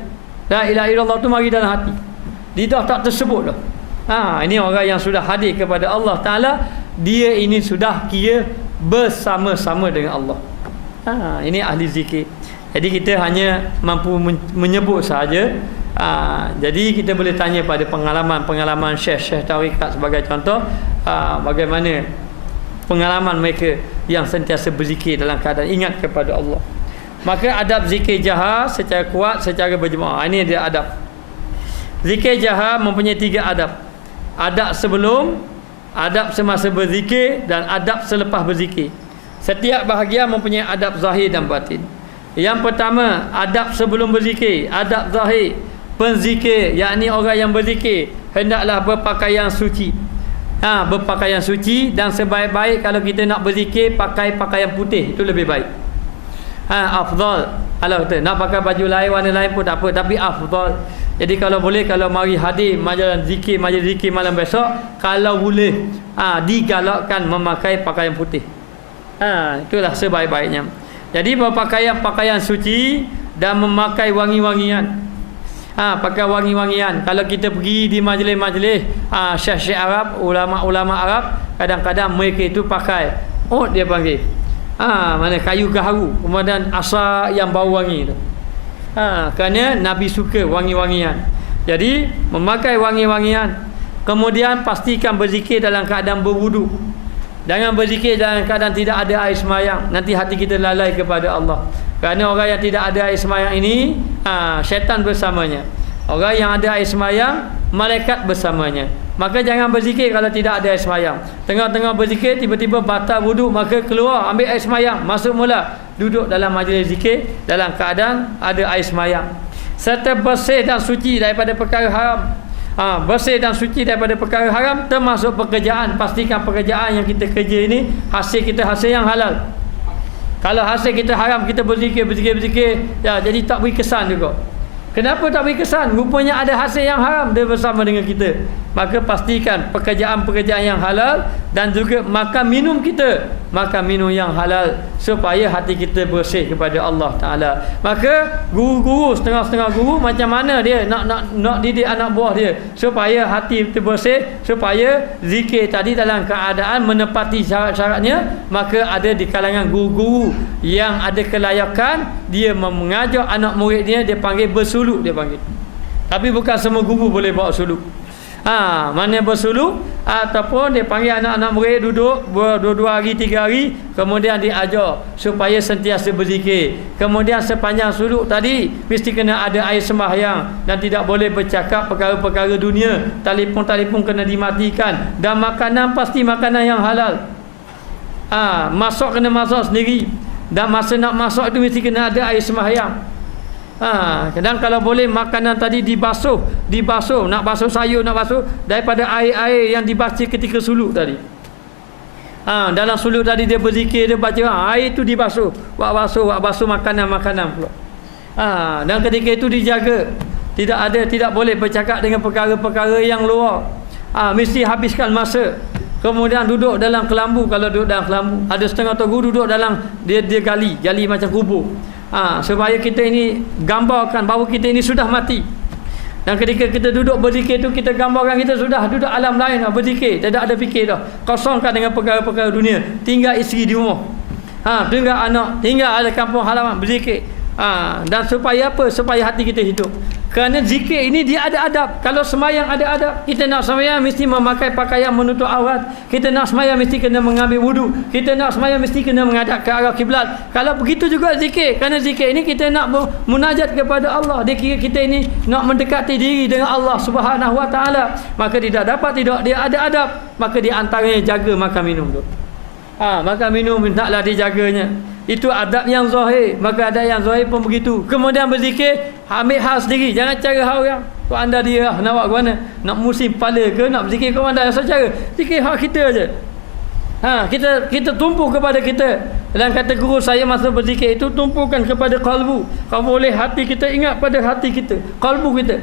La ilaha illallah tu mari dalam hati, lidah tak tersebut dah. Ini orang yang sudah hadir kepada Allah Ta'ala. Dia ini sudah kira bersama-sama dengan Allah. Ini ahli zikir. Jadi kita hanya mampu menyebut saja. Jadi kita boleh tanya pada pengalaman syekh-syekh tarikat sebagai contoh, bagaimana pengalaman mereka yang sentiasa berzikir dalam keadaan ingat kepada Allah. Maka adab zikir jahar secara kuat, secara berjemaah. Ini dia adab. Zikir jahar mempunyai 3 adab. Adab sebelum, adab semasa berzikir, dan adab selepas berzikir. Setiap bahagian mempunyai adab zahir dan batin. Yang pertama, adab sebelum berzikir. Adab zahir, penzikir, yakni orang yang berzikir hendaklah berpakaian suci. Berpakaian suci, dan sebaik-baik kalau kita nak berzikir pakai pakaian putih, itu lebih baik. Afdal. Kalau kita nak pakai baju lain, warna lain pun tak apa, tapi afdal. Jadi kalau boleh, kalau mari hadir majlis zikir malam besok, kalau boleh digalakkan memakai pakaian putih. Itulah sebaik-baiknya. Jadi berpakaian suci dan memakai wangi-wangian. Pakai wangi-wangian. Kalau kita pergi di majlis-majlis syekh-syekh Arab, ulama-ulama Arab, kadang-kadang mereka itu pakai dia panggil mana kayu gaharu, kemudian asar yang bau wangi tu. Kerana Nabi suka wangi-wangian. Jadi memakai wangi-wangian. Kemudian pastikan berzikir dalam keadaan berwuduk. Jangan berzikir dalam keadaan tidak ada air semayang, nanti hati kita lalai kepada Allah. Kerana orang yang tidak ada air semayang ini, syaitan bersamanya. Orang yang ada air semayang, malaikat bersamanya. Maka jangan berzikir kalau tidak ada air semayang. Tengah-tengah berzikir, tiba-tiba batal wuduk, maka keluar ambil air semayang, masuk mula duduk dalam majlis zikir dalam keadaan ada air semayang. Serta bersih dan suci daripada perkara haram. Bersih dan suci daripada perkara haram, termasuk pekerjaan. Pastikan pekerjaan yang kita kerja ini, hasil kita hasil yang halal. Kalau hasil kita haram, kita berzikir, jadi tak beri kesan juga. Kenapa tak beri kesan? Rupanya ada hasil yang haram dia bersama dengan kita. maka pastikan pekerjaan-pekerjaan yang halal dan juga makan minum yang halal supaya hati kita bersih kepada Allah Taala. Maka guru-guru setengah-setengah guru macam mana dia nak didik anak buah dia supaya hati kita bersih, supaya zikir tadi dalam keadaan menepati syarat-syaratnya. Maka ada di kalangan guru-guru yang ada kelayakan, dia mengajar anak murid dia panggil bersuluk, dia panggil. Tapi bukan semua guru boleh bawa suluk. Mana bersuluk ataupun dia panggil anak-anak murid duduk 2 hari 3 hari, kemudian dia ajar supaya sentiasa berzikir. Kemudian sepanjang suluk tadi mesti kena ada air sembahyang dan tidak boleh bercakap perkara-perkara dunia. Telefon kena dimatikan dan makanan pasti makanan yang halal. Masak kena masak sendiri dan masa nak masak itu mesti kena ada air sembahyang. Kadang kalau boleh makanan tadi dibasuh, nak basuh sayur, nak basuh daripada air-air yang dibaca ketika suluk tadi. Dalam suluk tadi dia berzikir, dia baca, air itu dibasuh, buat basuh makanan-makanan pula. Dan ketika itu dijaga, tidak boleh bercakap dengan perkara-perkara yang luar. Mesti habiskan masa. Kemudian duduk dalam kelambu. Kalau duduk dalam kelambu, ada setengah tunggu duduk dalam dia gali macam kubur. Supaya kita ini gambarkan bahawa kita ini sudah mati. Dan ketika kita duduk berzikir itu, kita gambarkan kita sudah duduk alam lain berzikir, tidak ada fikir dah, kosongkan dengan perkara-perkara dunia, tinggal isteri di rumah, tinggal anak, tinggal ada kampung halaman berzikir. Dan supaya apa? Supaya hati kita hidup. Kerana zikir ini dia ada adab. Kalau semayang ada adab. Kita nak semayang mesti memakai pakaian menutup aurat. Kita nak semayang mesti kena mengambil wudu. Kita nak semayang mesti kena menghadap ke arah kiblat. Kalau begitu juga zikir. Kerana zikir ini kita nak munajat kepada Allah. Dia kira kita ini nak mendekati diri dengan Allah Subhanahu Wa Taala. Maka tidak dapat dia ada adab. Maka di antaranya jaga makan minum tu. Makan minum taklah dijaganya. Itu adab yang zahir. Maka adab yang zahir pun begitu. Kemudian berzikir, ambil hal sendiri, jangan cara hal orang. Tu anda dia nak buat ke mana? Nak musim kepala ke, nak berzikir ke mana? Asal cara zikir hak kita aja. Kita tumpu kepada kita. Dan kata guru saya masa berzikir itu, tumpukan kepada kalbu. Kalau boleh hati kita ingat pada hati kita, kalbu kita.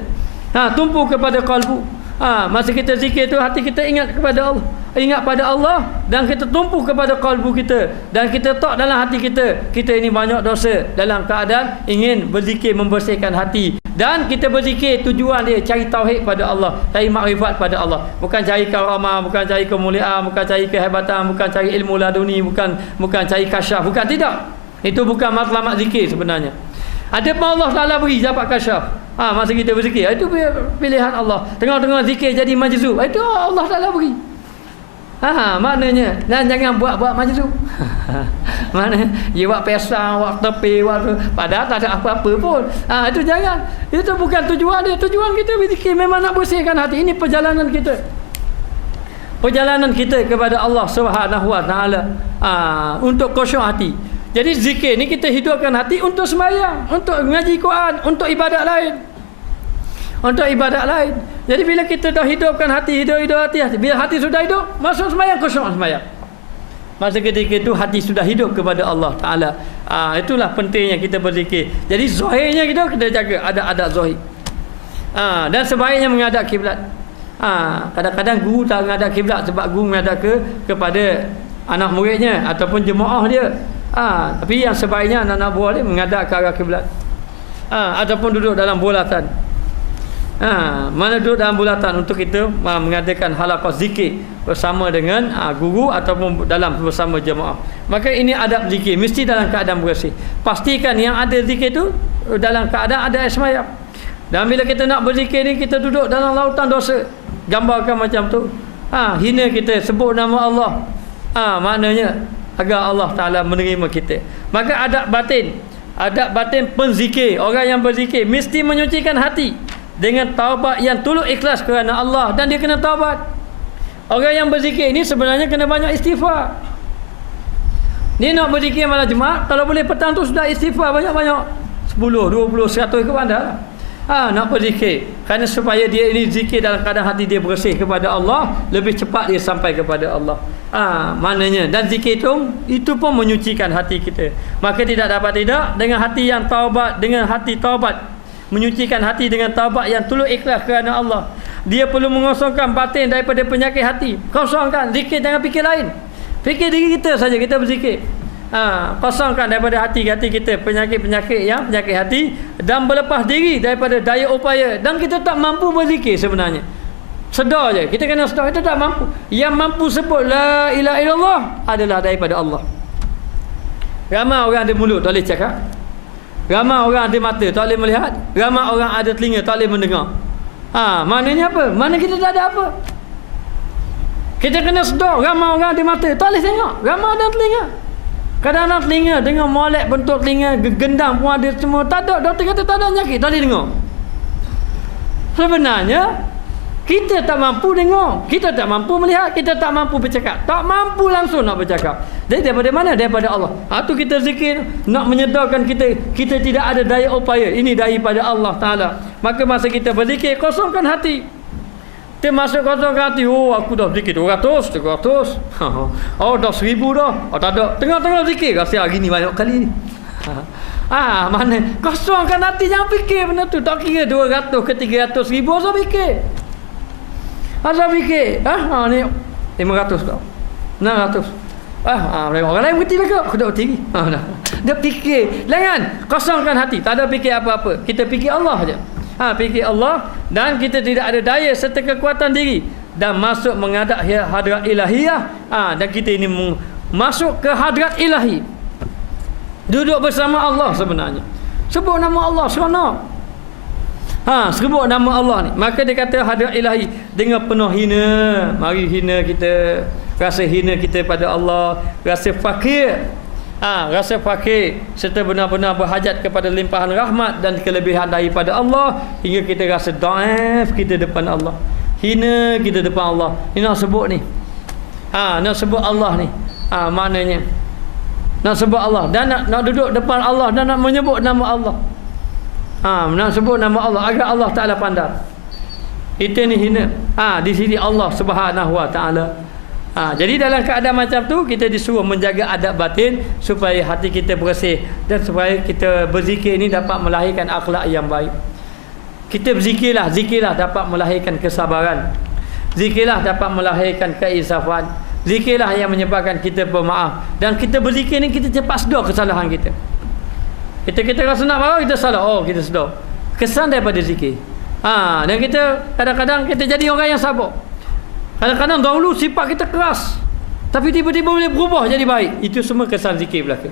Tumpu kepada kalbu. Masa kita zikir itu, hati kita ingat kepada Allah, ingat pada Allah, dan kita tumpu kepada kalbu kita, dan kita tak dalam hati kita ini banyak dosa, dalam keadaan ingin berzikir membersihkan hati. Dan kita berzikir tujuan dia cari tauhid pada Allah, cari makrifat pada Allah, bukan cari karamah, bukan cari kemuliaan, bukan cari kehebatan, bukan cari ilmu laduni, bukan cari kasyaf, bukan, tidak. Itu bukan matlamat zikir sebenarnya. Ada pun Allah Taala beri dapat kasyaf. Masa kita berzikir, itu pilihan Allah. Tengah-tengah zikir jadi majzub, itu Allah Taala beri. Maknanya, dan jangan buat majzub. Maknanya dia buat pesta, buat tepi, padahal tak ada apa-apa pun. Itu jangan. Itu bukan tujuan dia. Tujuan kita berzikir memang nak bersihkan hati. Ini perjalanan kita. Perjalanan kita kepada Allah Subhanahu Wa Taala. Untuk khusyuk hati. Jadi zikir ni kita hidupkan hati untuk sembahyang, untuk mengaji Quran, untuk ibadat lain. Untuk ibadat lain. Jadi bila kita dah hidupkan hati, hidup hati. Bila hati sudah hidup, masuk sembahyang, khusyuk sembahyang. Masa ketika itu hati sudah hidup kepada Allah Ta'ala. Itulah pentingnya kita berzikir. Jadi zahirnya kita jaga, ada adab zahir. Dan sebaiknya menghadap kiblat. Kadang-kadang guru tak menghadap kiblat sebab guru menghadap kepada anak muridnya ataupun jemaah dia. Tapi yang sebaiknya anak-anak buah dia menghadap ke arah kiblat. Ataupun duduk dalam bulatan. Mana duduk dalam bulatan untuk kita mengadakan halaqah zikir bersama dengan guru ataupun bersama jemaah. Maka ini adab zikir, mesti dalam keadaan bersih. Pastikan yang ada zikir itu dalam keadaan ada ismayah. Dan bila kita nak berzikir ni, kita duduk dalam lautan dosa, gambarkan macam tu. Hina kita, sebut nama Allah. Maknanya agar Allah Ta'ala menerima kita. Maka adab batin penzikir, orang yang berzikir mesti menyucikan hati dengan taubat yang tulus ikhlas kerana Allah, dan dia kena taubat. Orang yang berzikir ini sebenarnya kena banyak istighfar. Dia nak berzikir malam Jumaat, kalau boleh petang tu sudah istighfar banyak-banyak, 10, 20, 100 ke pandai. Nak berzikir kerana supaya dia ini zikir dalam keadaan hati dia bersih kepada Allah, lebih cepat dia sampai kepada Allah. Maknanya, dan zikir itu pun menyucikan hati kita. Maka tidak dapat tidak dengan hati yang taubat, dengan hati taubat, menyucikan hati dengan taubat yang tulus ikhlas kerana Allah. Dia perlu mengosongkan batin daripada penyakit hati. Kosongkan, zikir jangan fikir lain. Fikir diri kita saja, kita berzikir. Kosongkan daripada hati kita penyakit-penyakit yang penyakit hati, dan berlepas diri daripada daya upaya. Dan kita tak mampu berzikir sebenarnya. Sedar je, kita kena sedar kita tak mampu. Yang mampu sebut la ilaha illallah adalah daripada Allah. Ramai orang ada mulut tak boleh cakap. Ramai orang ada mata tak boleh melihat. Ramai orang ada telinga tak boleh mendengar. Maknanya apa? Mana kita tak ada apa. Kita kena sedar, ramai orang ada mata tak boleh tengok. Ramai ada telinga. Kadang-kadang telinga dengar molek bentuk telinga, gendang pun ada semua. Tak ada, doktor kata tak ada penyakit, tak boleh dengar. Sebenarnya kita tak mampu dengar, kita tak mampu melihat, kita tak mampu bercakap, tak mampu langsung nak bercakap. Jadi daripada mana? Daripada Allah. Tu kita zikir nak menyedarkan kita tidak ada daya upaya. Ini daripada Allah Ta'ala. Maka masa kita berzikir, kosongkan hati. Kita masuk kosongkan hati. Aku dah zikir 200, 300. Dah 1000 dah. Tak ada. Tengah-tengah zikir, rasa hari ni banyak kali ni. Mana? Kosongkan hati, jangan fikir benda tu. Tak kira 200 ke 300, 1000, asal fikir. Asal fikir. Ni 500 tau. 600. Orang lain berhenti lah kau. Aku tak berhenti. Dia fikir. Jangan. Kosongkan hati. Tak ada fikir apa-apa. Kita fikir Allah je. Fikir Allah. Dan kita tidak ada daya serta kekuatan diri. Dan masuk menghadap hadrat ilahiyah. Dan kita ini masuk ke hadrat ilahi. Duduk bersama Allah sebenarnya. Sebut nama Allah. Seronok. Sebut nama Allah ni. Maka dia kata hadrat ilahi dengan penuh hina. Mari hina kita, rasa hina kita pada Allah, rasa fakir. Rasa fakir serta benar-benar berhajat kepada limpahan rahmat dan kelebihan daripada Allah, hingga kita rasa dhaif kita depan Allah. Hina kita depan Allah. Ini nak sebut ni. Nak sebut Allah ni. Maknanya nak sebut Allah dan nak duduk depan Allah dan nak menyebut nama Allah. Nak sebut nama Allah agar Allah Ta'ala pandang. Itu ni hina. Di sini Allah Subhanahu Wa Ta'ala. Jadi dalam keadaan macam tu, kita disuruh menjaga adab batin supaya hati kita bersih dan supaya kita berzikir ini dapat melahirkan akhlak yang baik. Kita berzikirlah, zikirlah dapat melahirkan kesabaran. Zikirlah dapat melahirkan keinsafan. Zikirlah yang menyebabkan kita bermaaf. Dan kita berzikir ni kita cepat sedar kesalahan kita. Kita rasa nak marah, kita salah. Kita sedar. Kesan daripada zikir. Dan kita kadang-kadang kita jadi orang yang sabar. Kadang-kadang dahulu sifat kita keras, tapi tiba-tiba boleh berubah jadi baik. Itu semua kesan zikir belaka.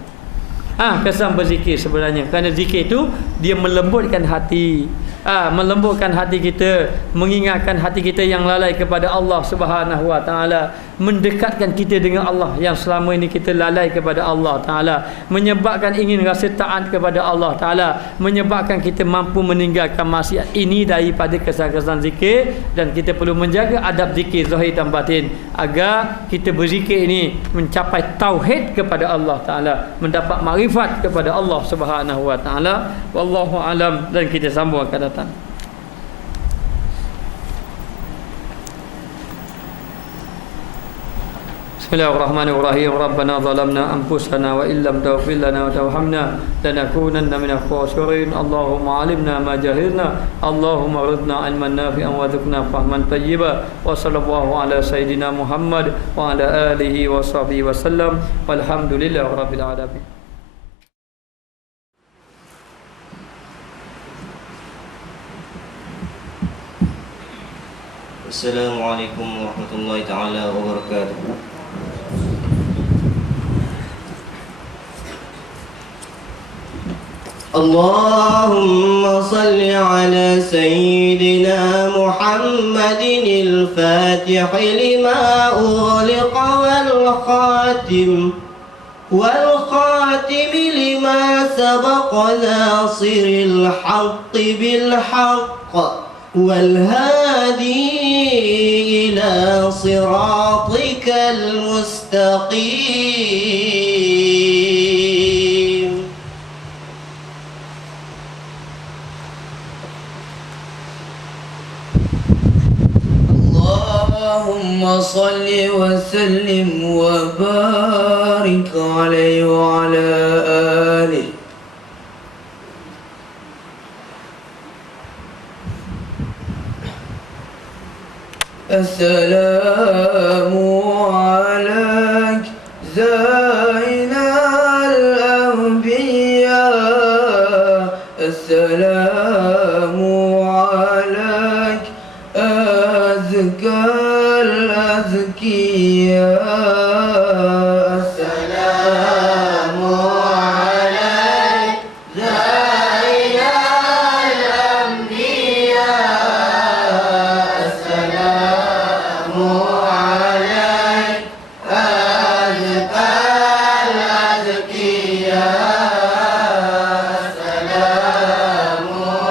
Kesan berzikir sebenarnya. Kerana zikir itu dia melembutkan hati. Melembutkan hati kita, mengingatkan hati kita yang lalai kepada Allah Subhanahu Wa Ta'ala, mendekatkan kita dengan Allah yang selama ini kita lalai kepada Allah Ta'ala, menyebabkan ingin rasa taat kepada Allah Ta'ala, menyebabkan kita mampu meninggalkan maksiat. Ini daripada kesan-kesan zikir. Dan kita perlu menjaga adab zikir zahir dan batin agar kita berzikir ini mencapai tauhid kepada Allah Ta'ala, mendapat makrifat kepada Allah Subhanahu Wa Ta'ala. Wallahu alam. Dan kita sambung akan datang. Bismillahirrahmanirrahim. Rabbana zalamna anfusana wa illam taghfir lana wa tarhamna lanakunanna minal khasirin. Allahumma alimna ma jahilna. Allahumma ridna ilman nafi'an wa dhukna fahman tayyiba. Wa sallallahu ala sayyidina Muhammad wa ala alihi wa sahbihi wa sallam. Walhamdulillahi rabbil alamin. Assalamualaikum warahmatullahi taala wabarakatuh. Allahumma salli ala sayyidina Muhammadin al-Fatih lima ughliqa wal khatim lima sabaqa nasiril haqqi bil haqq والهادي إلى صراطك المستقيم اللهم صل وسلم وبارك عليه وعلى آله. السلام عليك زين الأنبياء السلام عليك أزكى الأزكياء السلام عليك زين الأنبياء السلام عليك أزكى الأزكياء السلام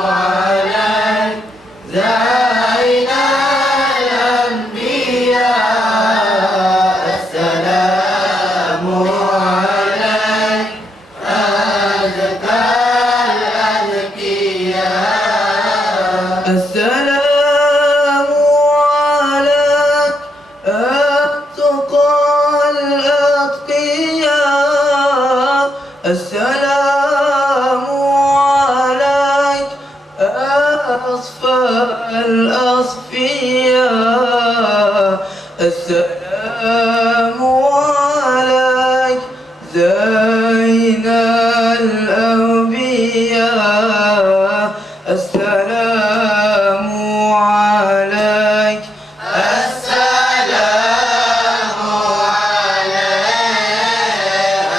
عليك زين الأنبياء السلام عليك أزكى الأزكياء السلام عليك أتقى الأتقياء السلام عليك أصفى الأصفياء السلام عليك زين الأنبياء السلام عليك السلام عليك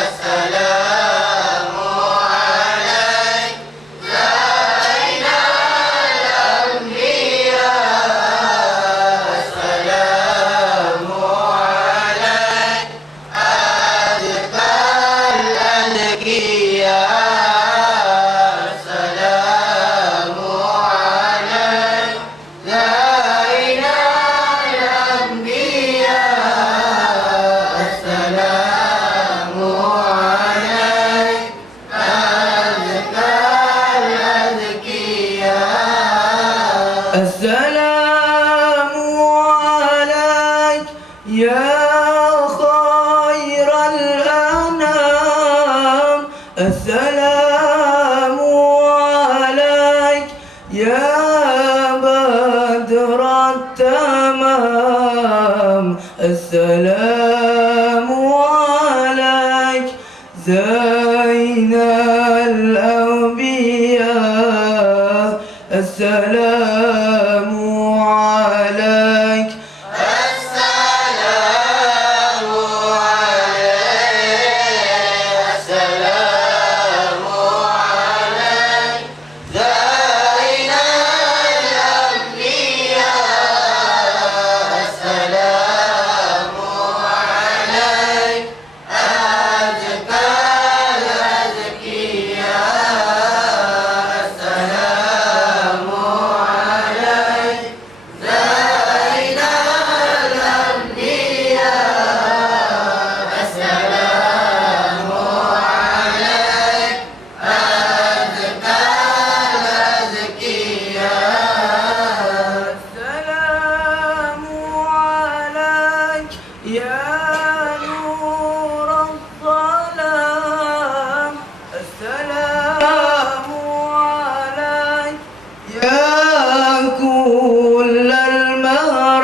السلام عليك زين الأنبياء السلام عليك أزكى الأزكياء السلام عليك زين الأنبياء السلام عليك أزكى الأزكياء السلام عليك يا خير الأنام السلام عليك يا بدر التمام السلام عليك زين الأنبياء السلام عليك السلام عليك السلام عليك زين الأنبياء السلام عليك أزكى الأزكياء السلام عليك زين الأنبياء السلام عليك أزكى الأزكياء السلام عليك يا نور الظلام السلام عليك يا كل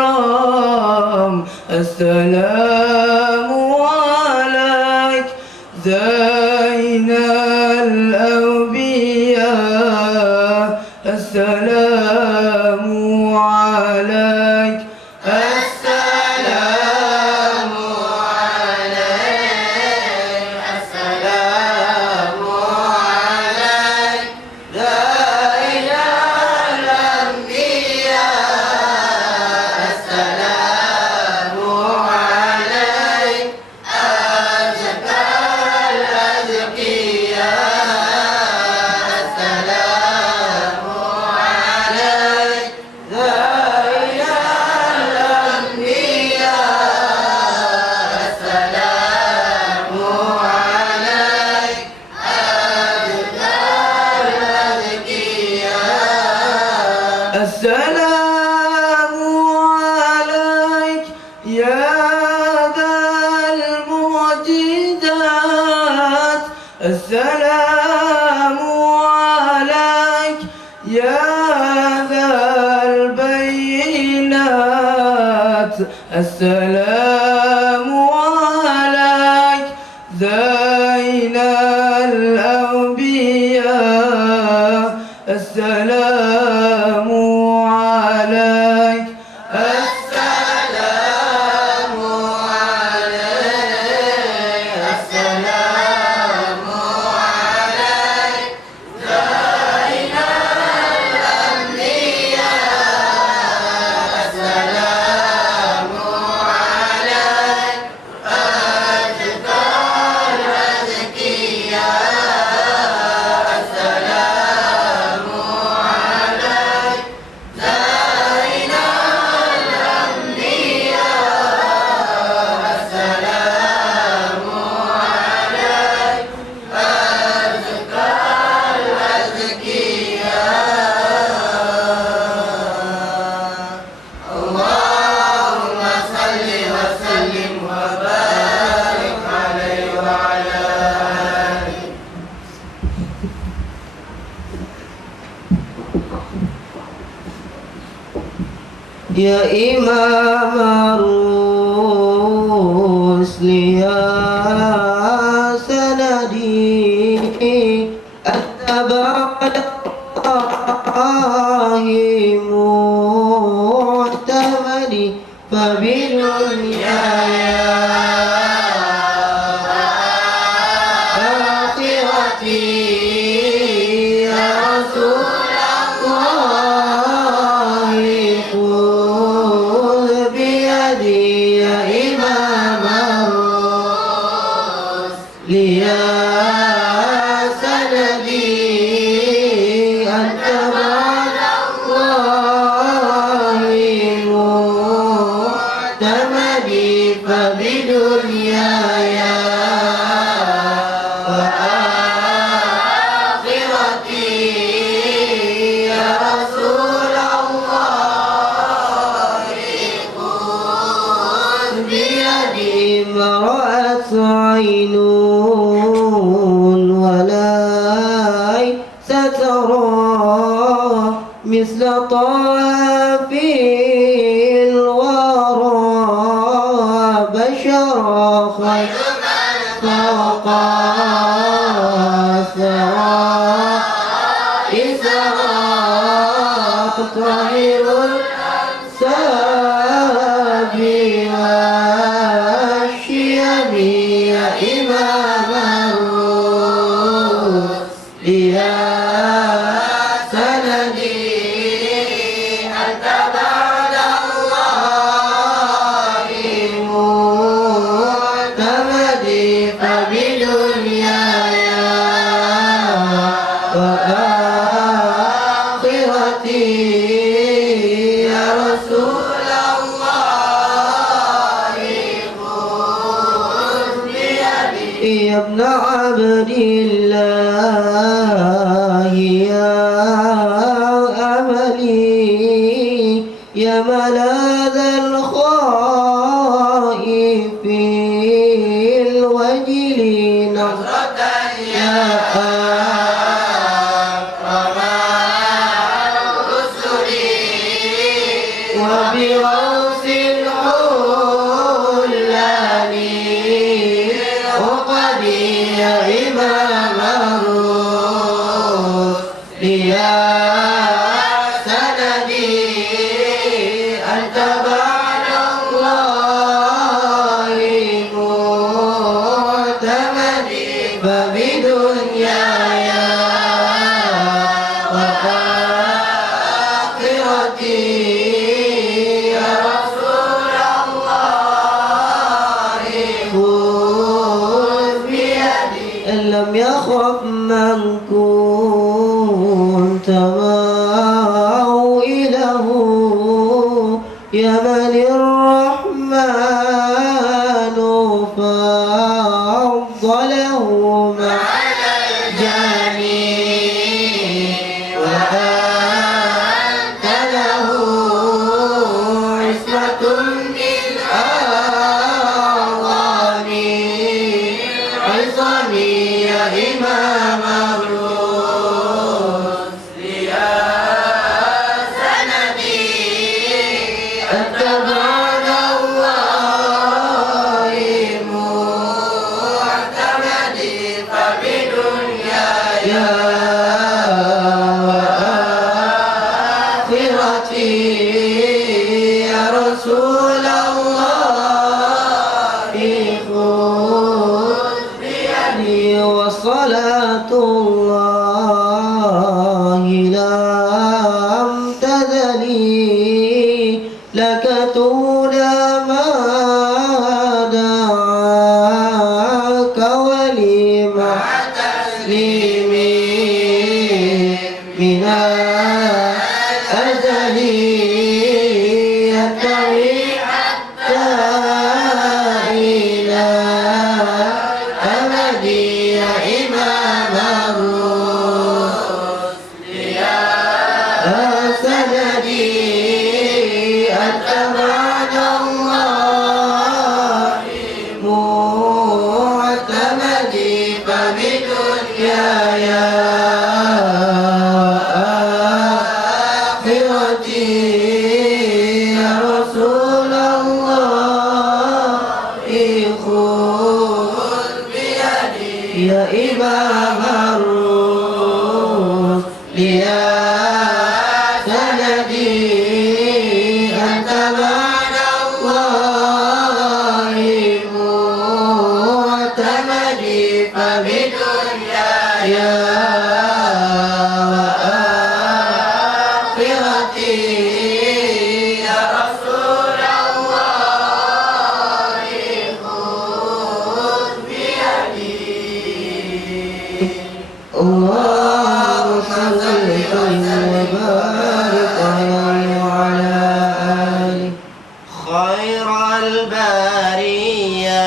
المرام السلام عليك زين الأنبياء السلام عليك السلام عليك السلام عليك زين الأنبياء السلام عليك أزكى الأزكياء السلام عليك زين الأنبياء السلام عليك أزكى الأزكياء السلام عليك يا ذا المعجزات السلام عليك يا ذا البينات السلام عليك زين الأنبياء السلام عليك السلام عليك السلام عليك زين الأنبياء السلام عليك أزكى الأزكياء السلام عليك زين الأنبياء السلام عليك أزكى الأزكياء اللهم صل وسلم وبارك عليه وعلى آله يا إمام الرسل يا سندي أنت بعد الله معتمدي فبدنيا آخرتي يا رسول الله خذ بيدي يا إمام الرسل يا سندي أنت بعد الله معتمدي فبدنياي وآخرتي يا رسول الله خذ بيدي ما رأت عين ولا سترى مثل طه في الورى بشرا خير فوق الثرى إسراء طهر الأنساب والشيم يا إمام الرسل يا سندي أنت بعد الله معتمدي فبدنياي وآخرتي يا رسول الله خذ بيدي يا ابن عبد الله يا أملي يا ملاذ الخائفين الوجل نظرة يا أكرم الرسل وبغوث الحلال عقدي يا إمام خذ بيدي وصلاة الله لم تزلي لك طول ما دعاك ولما تسليمي من الأزل ينتهي حتى إلى أبد يا إمام الرسل يا سندي أنت بعد الله معتمدي فبدنياي آخرتي يا رسول الله خذ بيدي يا إمام الرسل يا سندي أنت بعد الله معتمدي فبدنياي وآخرتي يا رسول الله خذ بيدي اللهم صل وبارك عليه وعلى آله خير البرية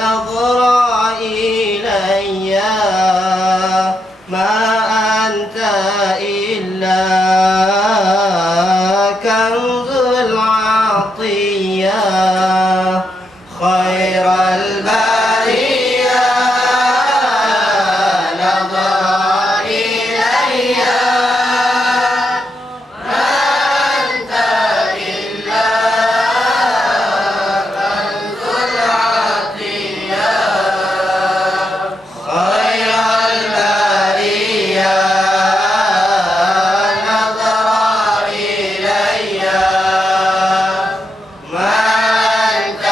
نظر إلي ما أنت إلا كنز العطية خير البرية نظر إلي ما أنت إلا كنز العطية خير البرية نظر إلي ما أنت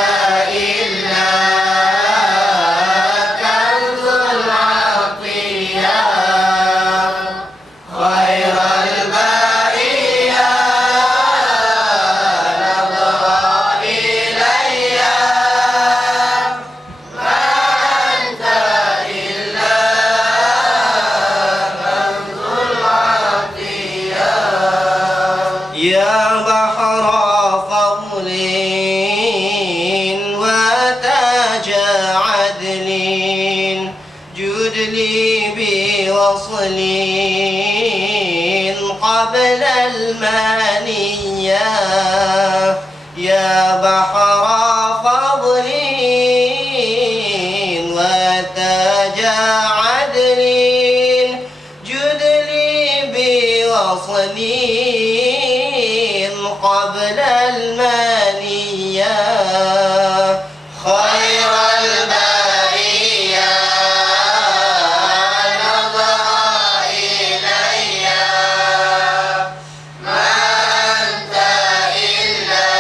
إلا كنز العطية خير البرية نظر إلي ما أنت إلا كنز العطية يا بحر فضل وتاج عدل جد لي بوصل قبل المنية يا بحر فضل وتاج عدل جد لي بوصل قبل المنية خير البرية نظر إلي ما أنت إلا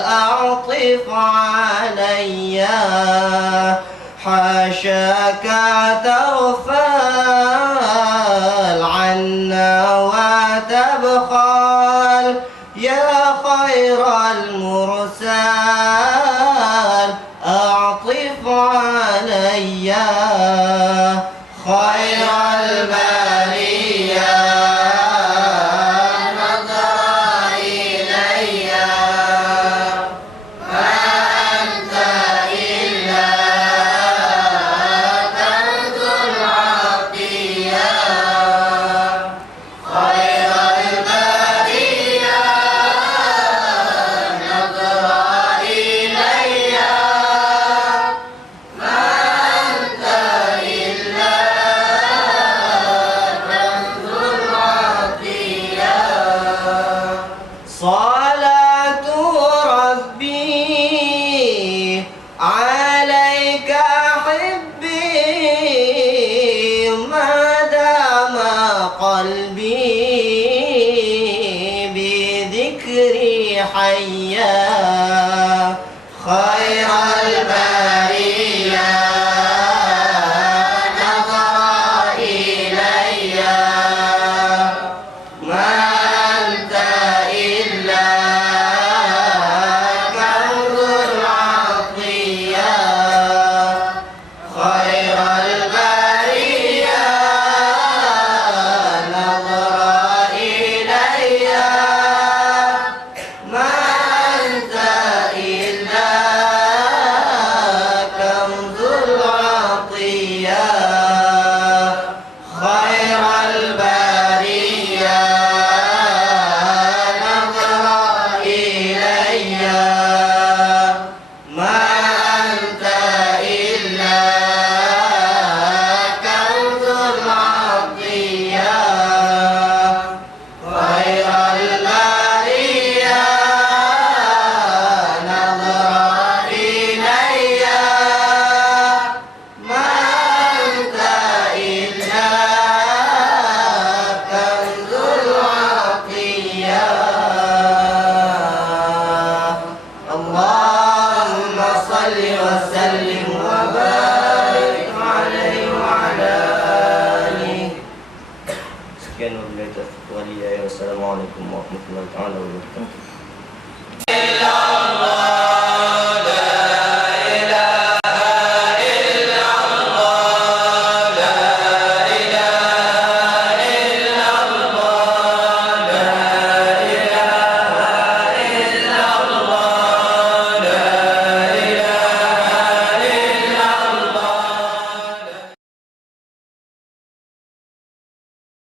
أعطف علي حاشاك تغفل عنا وتبخل يا خير المرسل أعطف علي خير البرية نظر إلي ما أنت إلا كنز العطية خير البرية نظر إلي ما أنت إلا كنز العطية صلاة ربي عليك حبي ما دام قلبي بذكري حيا خير البرية نظر إلي ما أنت إلا كنز العطية خير البرية نظر إلي ما أنت إلا كنز العطية خير البرية نظر إلي ما أنت إلا كنز العطية خير البرية نظر إلي ما أنت إلا كنز العطية اللهم صل وسلم وبارك عليه وعلى آله. Sekian wabillahi taufiq wal hidayah. Wassalamualaikum warahmatullahi taala wabarakatuh.